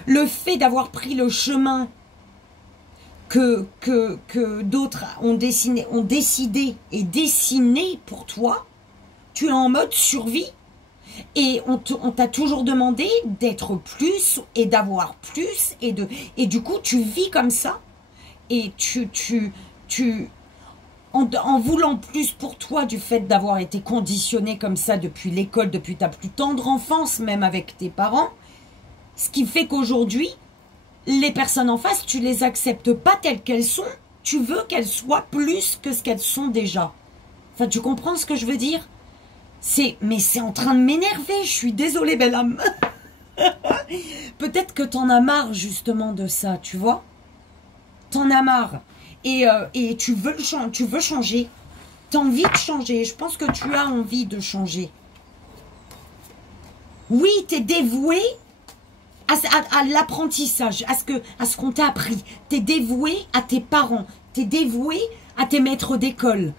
Le fait d'avoir pris le chemin que d'autres ont décidé et dessiné pour toi, tu es en mode survie. Et on t'a toujours demandé d'être plus et d'avoir plus. Et du coup, tu vis comme ça. Et en voulant plus pour toi du fait d'avoir été conditionné comme ça depuis l'école, depuis ta plus tendre enfance, même avec tes parents, ce qui fait qu'aujourd'hui, les personnes en face, tu les acceptes pas telles qu'elles sont, tu veux qu'elles soient plus que ce qu'elles sont déjà. Enfin, tu comprends ce que je veux dire? Mais c'est en train de m'énerver, je suis désolée, belle âme. Peut-être que t'en as marre justement de ça, tu vois? T'en as marre. Et tu veux changer. T'as envie de changer. Je pense que tu as envie de changer. Oui, t'es dévoué à l'apprentissage, à ce qu'on t'a appris. T'es dévoué à tes parents. T'es dévoué à tes maîtres d'école.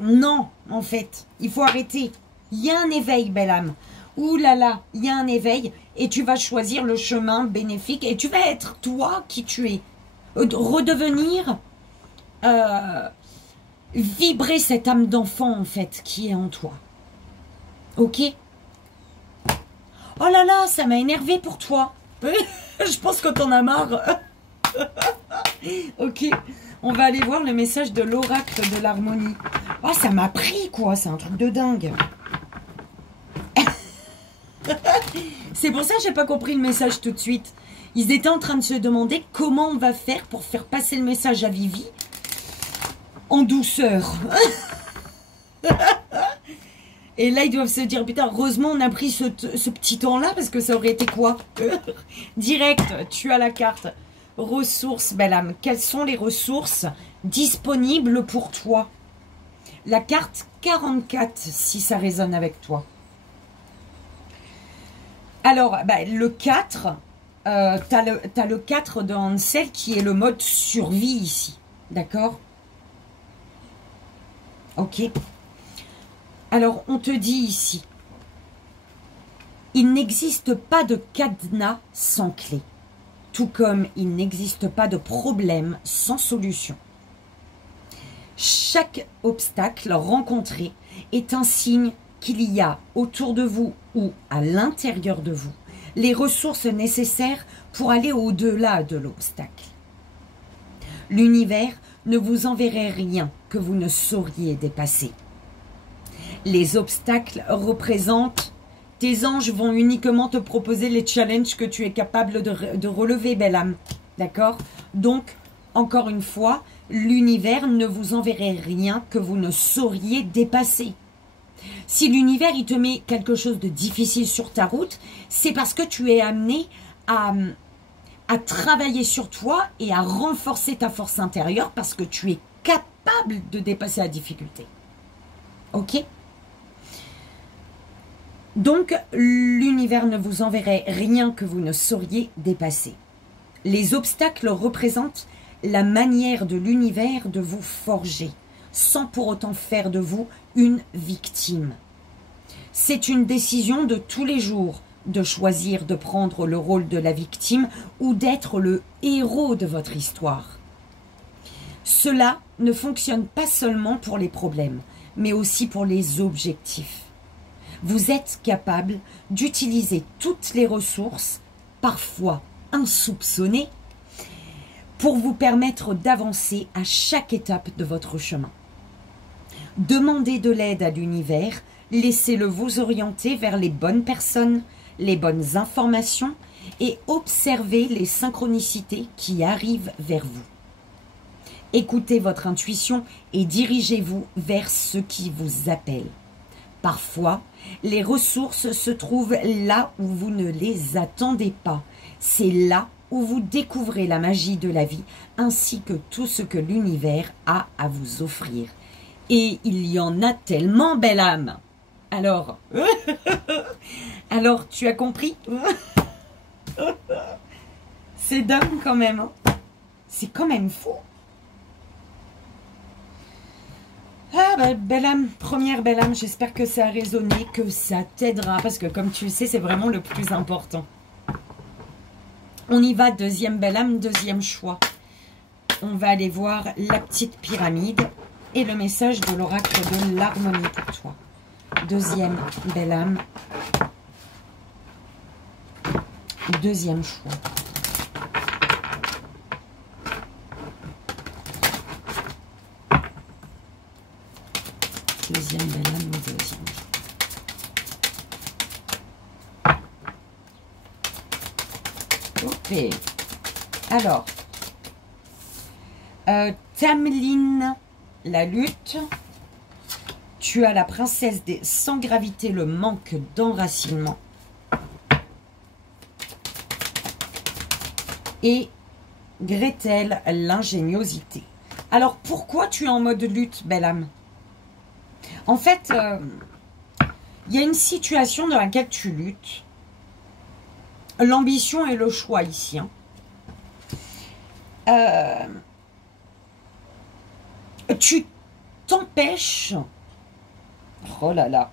Non, en fait. Il faut arrêter. Il y a un éveil, belle âme. Ouh là là, il y a un éveil. Et tu vas choisir le chemin bénéfique. Et tu vas être toi qui tu es. Redevenir... vibrer cette âme d'enfant, en fait, qui est en toi. Ok? Oh là là, ça m'a énervé pour toi. Je pense que t'en as marre. Ok, on va aller voir le message de l'oracle de l'harmonie. Oh, ça m'a pris, quoi. C'est un truc de dingue. C'est pour ça que j'ai pas compris le message tout de suite. Ils étaient en train de se demander comment on va faire pour faire passer le message à Vivi en douceur. Et là, ils doivent se dire, putain, heureusement, on a pris ce petit temps-là, parce que ça aurait été quoi? Direct, tu as la carte. Ressources, belle âme. Quelles sont les ressources disponibles pour toi? La carte 44, si ça résonne avec toi. Alors, bah, le 4, t'as le 4 de Hansel qui est le mode survie ici. D'accord? Ok. Alors, on te dit ici, il n'existe pas de cadenas sans clé, tout comme il n'existe pas de problème sans solution. Chaque obstacle rencontré est un signe qu'il y a autour de vous ou à l'intérieur de vous les ressources nécessaires pour aller au-delà de l'obstacle. L'univers ne vous enverrait rien que vous ne sauriez dépasser. Les obstacles représentent... Tes anges vont uniquement te proposer les challenges que tu es capable de relever, belle âme. D'accord? Donc, encore une fois, l'univers ne vous enverrait rien que vous ne sauriez dépasser. Si l'univers, il te met quelque chose de difficile sur ta route, c'est parce que tu es amené à travailler sur toi et à renforcer ta force intérieure parce que tu es capable de dépasser la difficulté. Ok? Donc, l'univers ne vous enverrait rien que vous ne sauriez dépasser. Les obstacles représentent la manière de l'univers de vous forger, sans pour autant faire de vous une victime. C'est une décision de tous les jours de choisir de prendre le rôle de la victime ou d'être le héros de votre histoire. Cela ne fonctionne pas seulement pour les problèmes, mais aussi pour les objectifs. Vous êtes capable d'utiliser toutes les ressources, parfois insoupçonnées, pour vous permettre d'avancer à chaque étape de votre chemin. Demandez de l'aide à l'univers, laissez-le vous orienter vers les bonnes personnes, les bonnes informations et observez les synchronicités qui arrivent vers vous. Écoutez votre intuition et dirigez-vous vers ce qui vous appelle. Parfois, les ressources se trouvent là où vous ne les attendez pas. C'est là où vous découvrez la magie de la vie, ainsi que tout ce que l'univers a à vous offrir. Et il y en a tellement, belle âme. Alors, alors tu as compris? C'est dingue quand même. Hein. C'est quand même fou. Ah, bah, belle âme, première belle âme, j'espère que ça a résonné, que ça t'aidera, parce que comme tu le sais, c'est vraiment le plus important. On y va, deuxième belle âme, deuxième choix. On va aller voir la petite pyramide et le message de l'oracle de l'harmonie pour toi. Deuxième belle âme. Deuxième choix. Deuxième belle âme, deuxième choix. Ok. Alors, Tamlin, la lutte. Tu as la princesse des sans gravité, le manque d'enracinement. Et Gretel, l'ingéniosité. Alors, pourquoi tu es en mode lutte, belle âme? En fait, il y a une situation dans laquelle tu luttes. L'ambition et le choix ici. Hein. Tu t'empêches... Oh là là.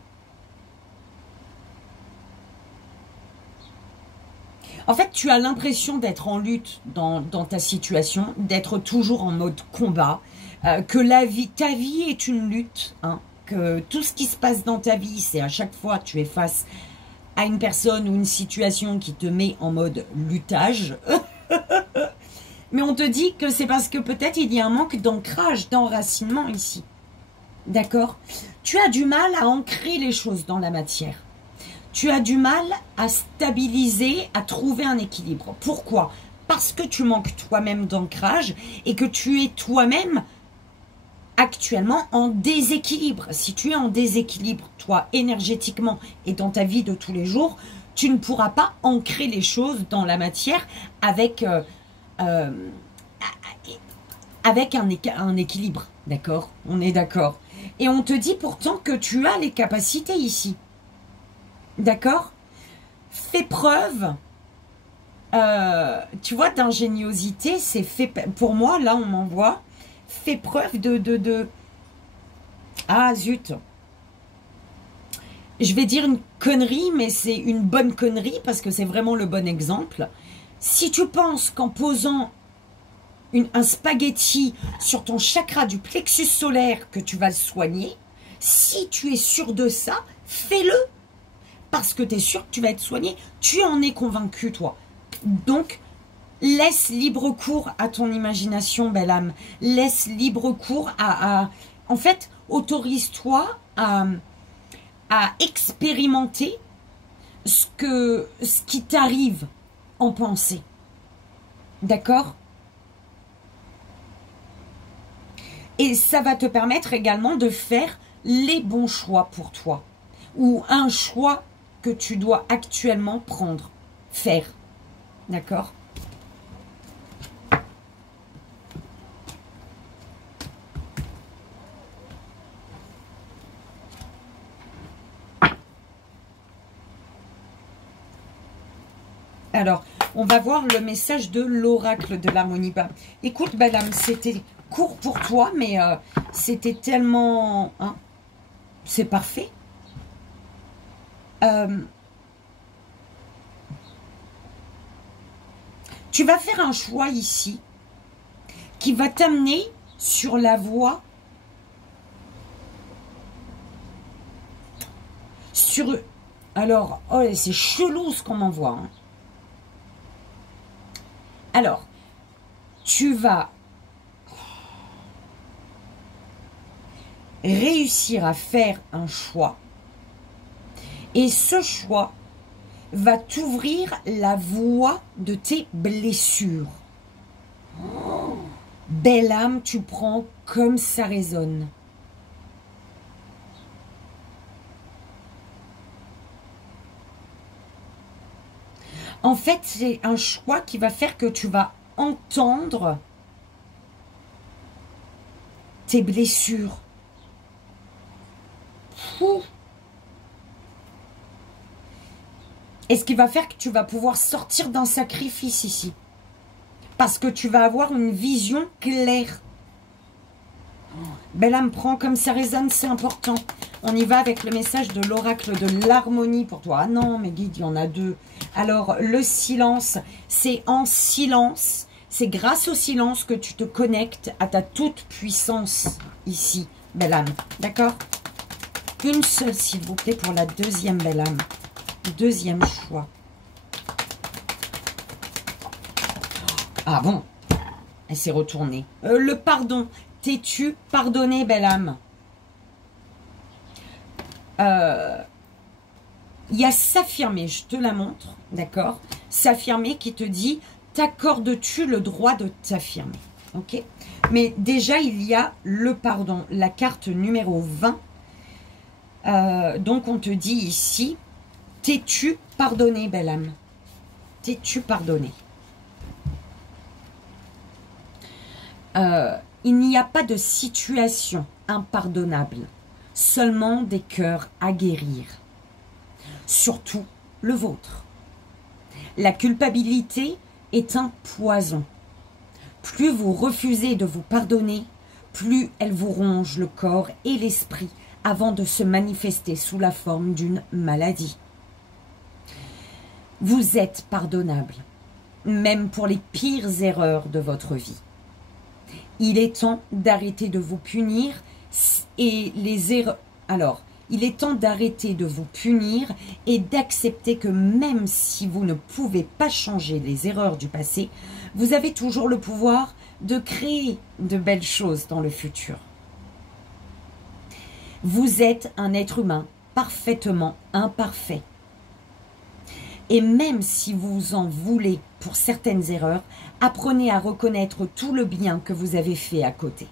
En fait, tu as l'impression d'être en lutte dans ta situation, d'être toujours en mode combat, que ta vie est une lutte, hein, que tout ce qui se passe dans ta vie, c'est à chaque fois tu es face à une personne ou une situation qui te met en mode luttage. Mais on te dit que c'est parce que peut-être il y a un manque d'ancrage, d'enracinement ici. D'accord? Tu as du mal à ancrer les choses dans la matière. Tu as du mal à stabiliser, à trouver un équilibre. Pourquoi? Parce que tu manques toi-même d'ancrage et que tu es toi-même actuellement en déséquilibre. Si tu es en déséquilibre, toi, énergétiquement et dans ta vie de tous les jours, tu ne pourras pas ancrer les choses dans la matière avec un équilibre. D'accord? On est d'accord. Et on te dit pourtant que tu as les capacités ici. D'accord? Fais preuve, tu vois, d'ingéniosité, c'est fait, pour moi, là, on m'envoie, fais preuve de... Ah, zut. Je vais dire une connerie, mais c'est une bonne connerie, parce que c'est vraiment le bon exemple. Si tu penses qu'en posant un spaghetti sur ton chakra du plexus solaire, que tu vas le soigner, si tu es sûr de ça, fais-le. Parce que tu es sûr que tu vas être soigné. Tu en es convaincu, toi. Donc, laisse libre cours à ton imagination, belle âme. Laisse libre cours en fait, autorise-toi à expérimenter ce qui t'arrive en pensée. D'accord? Et ça va te permettre également de faire les bons choix pour toi. Ou un choix que tu dois actuellement prendre, faire. D'accord? Alors, on va voir le message de l'oracle de l'harmonie. Écoute, belle âme, c'était court pour toi, mais c'était tellement... Hein, c'est parfait. Tu vas faire un choix ici qui va t'amener sur la voie alors, oh, c'est chelou ce qu'on m'envoie. Hein. Alors, tu vas réussir à faire un choix. Et ce choix va t'ouvrir la voie de tes blessures. Oh, belle âme, tu prends comme ça résonne. En fait, c'est un choix qui va faire que tu vas entendre tes blessures. Ouh. Et ce qui va faire que tu vas pouvoir sortir d'un sacrifice ici. Parce que tu vas avoir une vision claire. Belle âme, prends comme ça résonne, c'est important. On y va avec le message de l'oracle de l'harmonie pour toi. Ah non, mes guides, il y en a deux. Alors, le silence, c'est en silence. C'est grâce au silence que tu te connectes à ta toute puissance ici, belle âme. D'accord? Une seule, s'il vous plaît, pour la deuxième belle âme. Deuxième choix. Ah bon? Elle s'est retournée. Le pardon. T'es-tu pardonné, belle âme? Il y a s'affirmer, je te la montre, d'accord? S'affirmer qui te dit, t'accordes-tu le droit de t'affirmer? Ok? Mais déjà, il y a le pardon, la carte numéro 20. Donc, on te dit ici, t'es-tu pardonné, belle âme? T'es-tu pardonné? Il n'y a pas de situation impardonnable, seulement des cœurs à guérir. Surtout le vôtre. La culpabilité est un poison. Plus vous refusez de vous pardonner, plus elle vous ronge le corps et l'esprit avant de se manifester sous la forme d'une maladie. Vous êtes pardonnable, même pour les pires erreurs de votre vie. Il est temps d'arrêter de vous punir et les erreurs. Alors, il est temps d'arrêter de vous punir et d'accepter que même si vous ne pouvez pas changer les erreurs du passé, vous avez toujours le pouvoir de créer de belles choses dans le futur. Vous êtes un être humain parfaitement imparfait. Et même si vous en voulez pour certaines erreurs, apprenez à reconnaître tout le bien que vous avez fait à côté.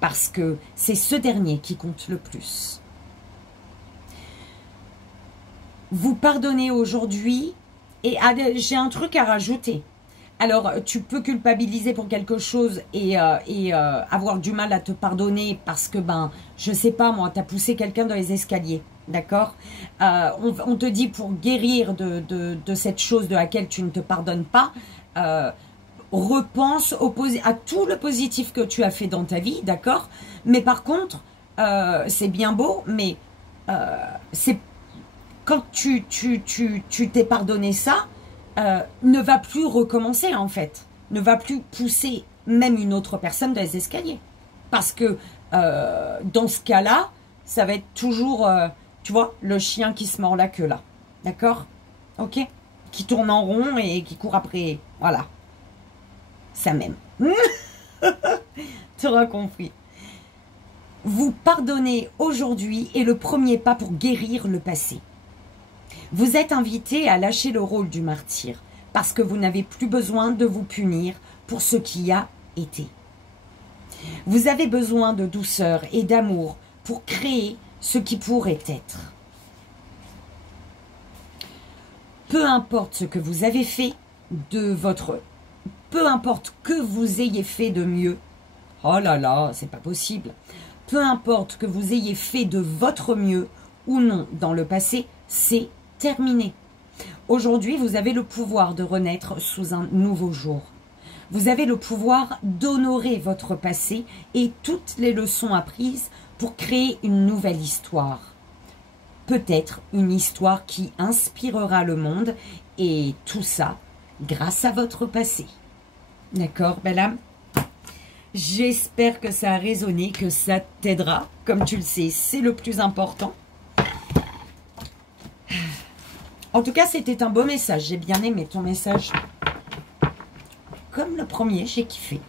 Parce que c'est ce dernier qui compte le plus. Vous pardonnez aujourd'hui et j'ai un truc à rajouter. Alors, tu peux culpabiliser pour quelque chose et avoir du mal à te pardonner parce que, je sais pas moi, tu as poussé quelqu'un dans les escaliers. D'accord? On te dit pour guérir de cette chose de laquelle tu ne te pardonnes pas, repense à tout le positif que tu as fait dans ta vie, d'accord? Mais par contre, c'est bien beau, mais c'est quand tu t'es pardonné ça, ne va plus recommencer en fait. Ne va plus pousser même une autre personne dans les escaliers. Parce que dans ce cas-là, ça va être toujours... tu vois, le chien qui se mord la queue là. D'accord? Ok? Qui tourne en rond et qui court après. Voilà. Ça m'aime. Tu auras compris. Vous pardonnez aujourd'hui est le premier pas pour guérir le passé. Vous êtes invité à lâcher le rôle du martyr parce que vous n'avez plus besoin de vous punir pour ce qui a été. Vous avez besoin de douceur et d'amour pour créer ce qui pourrait être. Peu importe ce que vous avez fait peu importe que vous ayez fait de mieux, oh là là, c'est pas possible. Peu importe que vous ayez fait de votre mieux ou non dans le passé, c'est terminé. Aujourd'hui, vous avez le pouvoir de renaître sous un nouveau jour. Vous avez le pouvoir d'honorer votre passé et toutes les leçons apprises pour créer une nouvelle histoire. Peut-être une histoire qui inspirera le monde et tout ça grâce à votre passé. D'accord, belle âme? J'espère que ça a résonné, que ça t'aidera. Comme tu le sais, c'est le plus important. En tout cas, c'était un beau message. J'ai bien aimé ton message. Comme le premier, j'ai kiffé.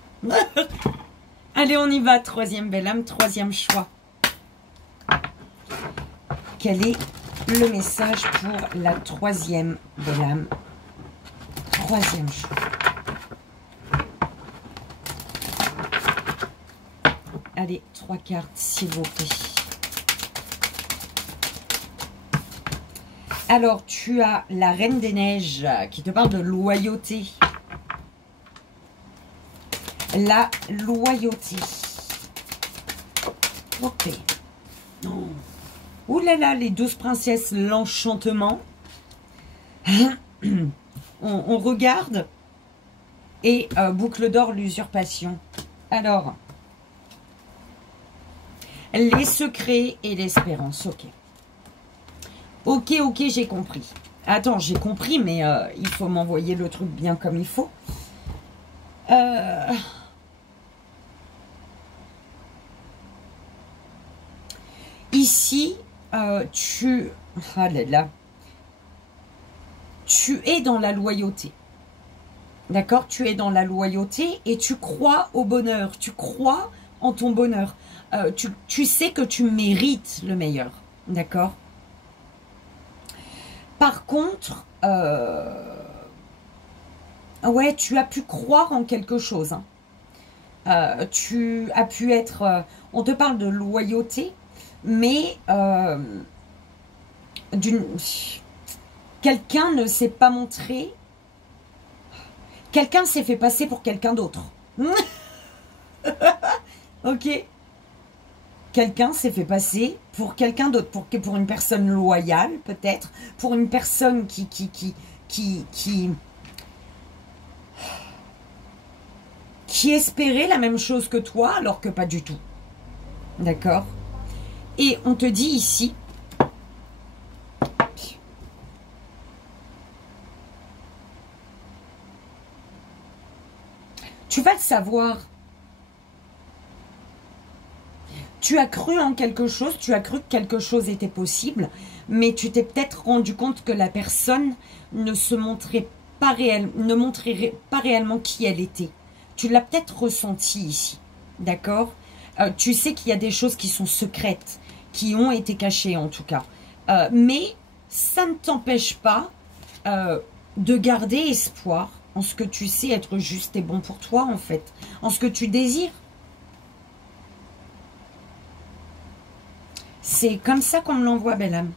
Allez, on y va. Troisième belle âme, troisième choix. Quel est le message pour la troisième belle âme? Troisième choix. Allez, 3 cartes, s'il vous plaît. Alors, tu as la Reine des Neiges qui te parle de loyauté. La loyauté. Ok. Oh. Ouh là là, les 12 princesses, l'enchantement. On regarde. Et boucle d'or, l'usurpation. Alors, les secrets et l'espérance. Ok. Ok, ok, j'ai compris. Attends, j'ai compris, mais il faut m'envoyer le truc bien comme il faut. Ici, tu... Ah là là. Tu es dans la loyauté. D'accord? Tu es dans la loyauté et tu crois au bonheur. Tu crois en ton bonheur. Tu sais que tu mérites le meilleur. D'accord? Par contre, ouais, tu as pu croire en quelque chose. Hein. Tu as pu être... on te parle de loyauté, mais quelqu'un ne s'est pas montré... Quelqu'un s'est fait passer pour quelqu'un d'autre. Ok. Quelqu'un s'est fait passer pour quelqu'un d'autre, pour une personne loyale peut-être, pour une personne qui espérait la même chose que toi, alors que pas du tout. D'accord? Et on te dit ici, tu vas le savoir. Tu as cru en quelque chose, tu as cru que quelque chose était possible, mais tu t'es peut-être rendu compte que la personne ne se montrait pas ne montrait pas réellement qui elle était. Tu l'as peut-être ressenti ici, d'accord? Tu sais qu'il y a des choses qui sont secrètes, qui ont été cachées en tout cas. Mais ça ne t'empêche pas de garder espoir en ce que tu sais être juste et bon pour toi en fait, en ce que tu désires. C'est comme ça qu'on me l'envoie, belle âme.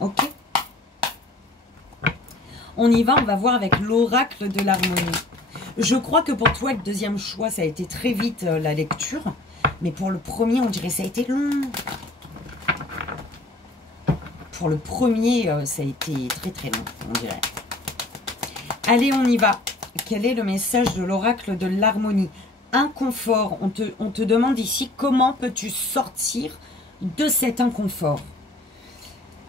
Ok. On y va, on va voir avec l'oracle de l'harmonie. Je crois que pour toi, le deuxième choix, ça a été très vite la lecture. Mais pour le premier, on dirait que ça a été long. Pour le premier, ça a été très très long, on dirait. Allez, on y va. Quel est le message de l'oracle de l'harmonie? Inconfort. On te demande ici comment peux-tu sortir de cet inconfort.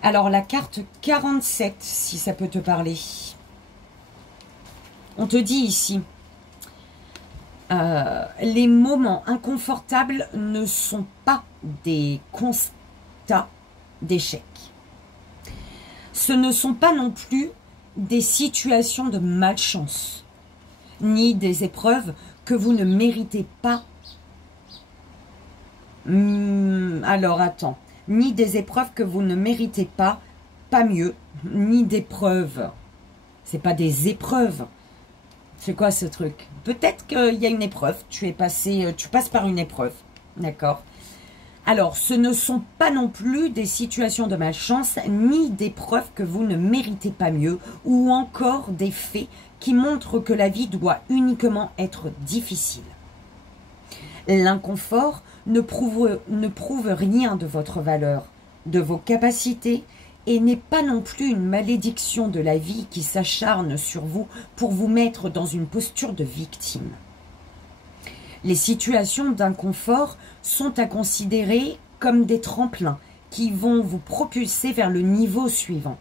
Alors la carte 47, si ça peut te parler. On te dit ici, les moments inconfortables ne sont pas des constats d'échec. Ce ne sont pas non plus des situations de malchance, ni des épreuves que vous ne méritez pas. Alors, attends. Ni des épreuves que vous ne méritez pas, pas mieux, ni d'épreuves. C'est pas des épreuves. C'est quoi ce truc? Peut-être qu'il y a une épreuve. Tu passes par une épreuve. D'accord? Alors, ce ne sont pas non plus des situations de malchance, ni d'épreuves que vous ne méritez pas mieux, ou encore des faits qui montrent que la vie doit uniquement être difficile. L'inconfort ne prouve rien de votre valeur, de vos capacités, et n'est pas non plus une malédiction de la vie qui s'acharne sur vous pour vous mettre dans une posture de victime. Les situations d'inconfort sont à considérer comme des tremplins qui vont vous propulser vers le niveau suivant.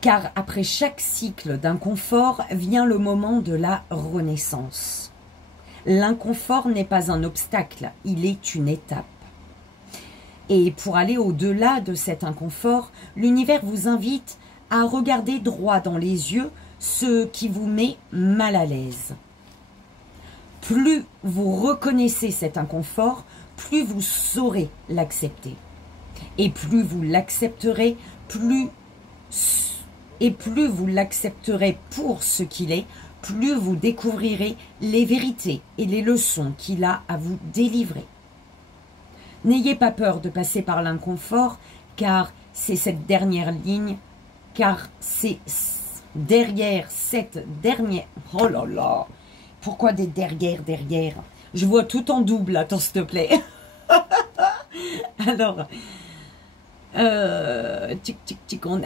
Car après chaque cycle d'inconfort vient le moment de la renaissance. L'inconfort n'est pas un obstacle, il est une étape. Et pour aller au-delà de cet inconfort, l'univers vous invite à regarder droit dans les yeux ce qui vous met mal à l'aise. Plus vous reconnaissez cet inconfort, plus vous saurez l'accepter. Et plus vous l'accepterez, plus vous l'accepterez pour ce qu'il est, plus vous découvrirez les vérités et les leçons qu'il a à vous délivrer. N'ayez pas peur de passer par l'inconfort, car c'est cette dernière ligne, car c'est derrière cette dernière... Oh là là, pourquoi des derrière? Je vois tout en double, attends s'il te plaît. Alors,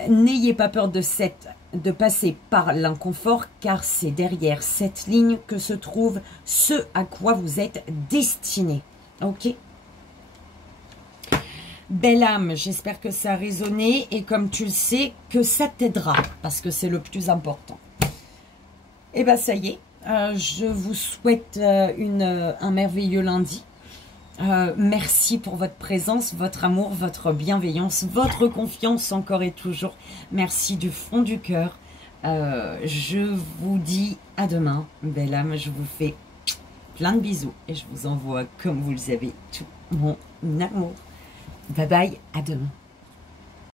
n'ayez pas peur de passer par l'inconfort, car c'est derrière cette ligne que se trouve ce à quoi vous êtes destiné. Ok? Belle âme, j'espère que ça a résonné et comme tu le sais, que ça t'aidera, parce que c'est le plus important. Et bien ça y est, je vous souhaite un merveilleux lundi. Merci pour votre présence, votre amour, votre bienveillance, votre confiance encore et toujours. Merci du fond du cœur. Je vous dis à demain, belle âme. Je vous fais plein de bisous et je vous envoie, comme vous le savez, tout mon amour. Bye bye, à demain.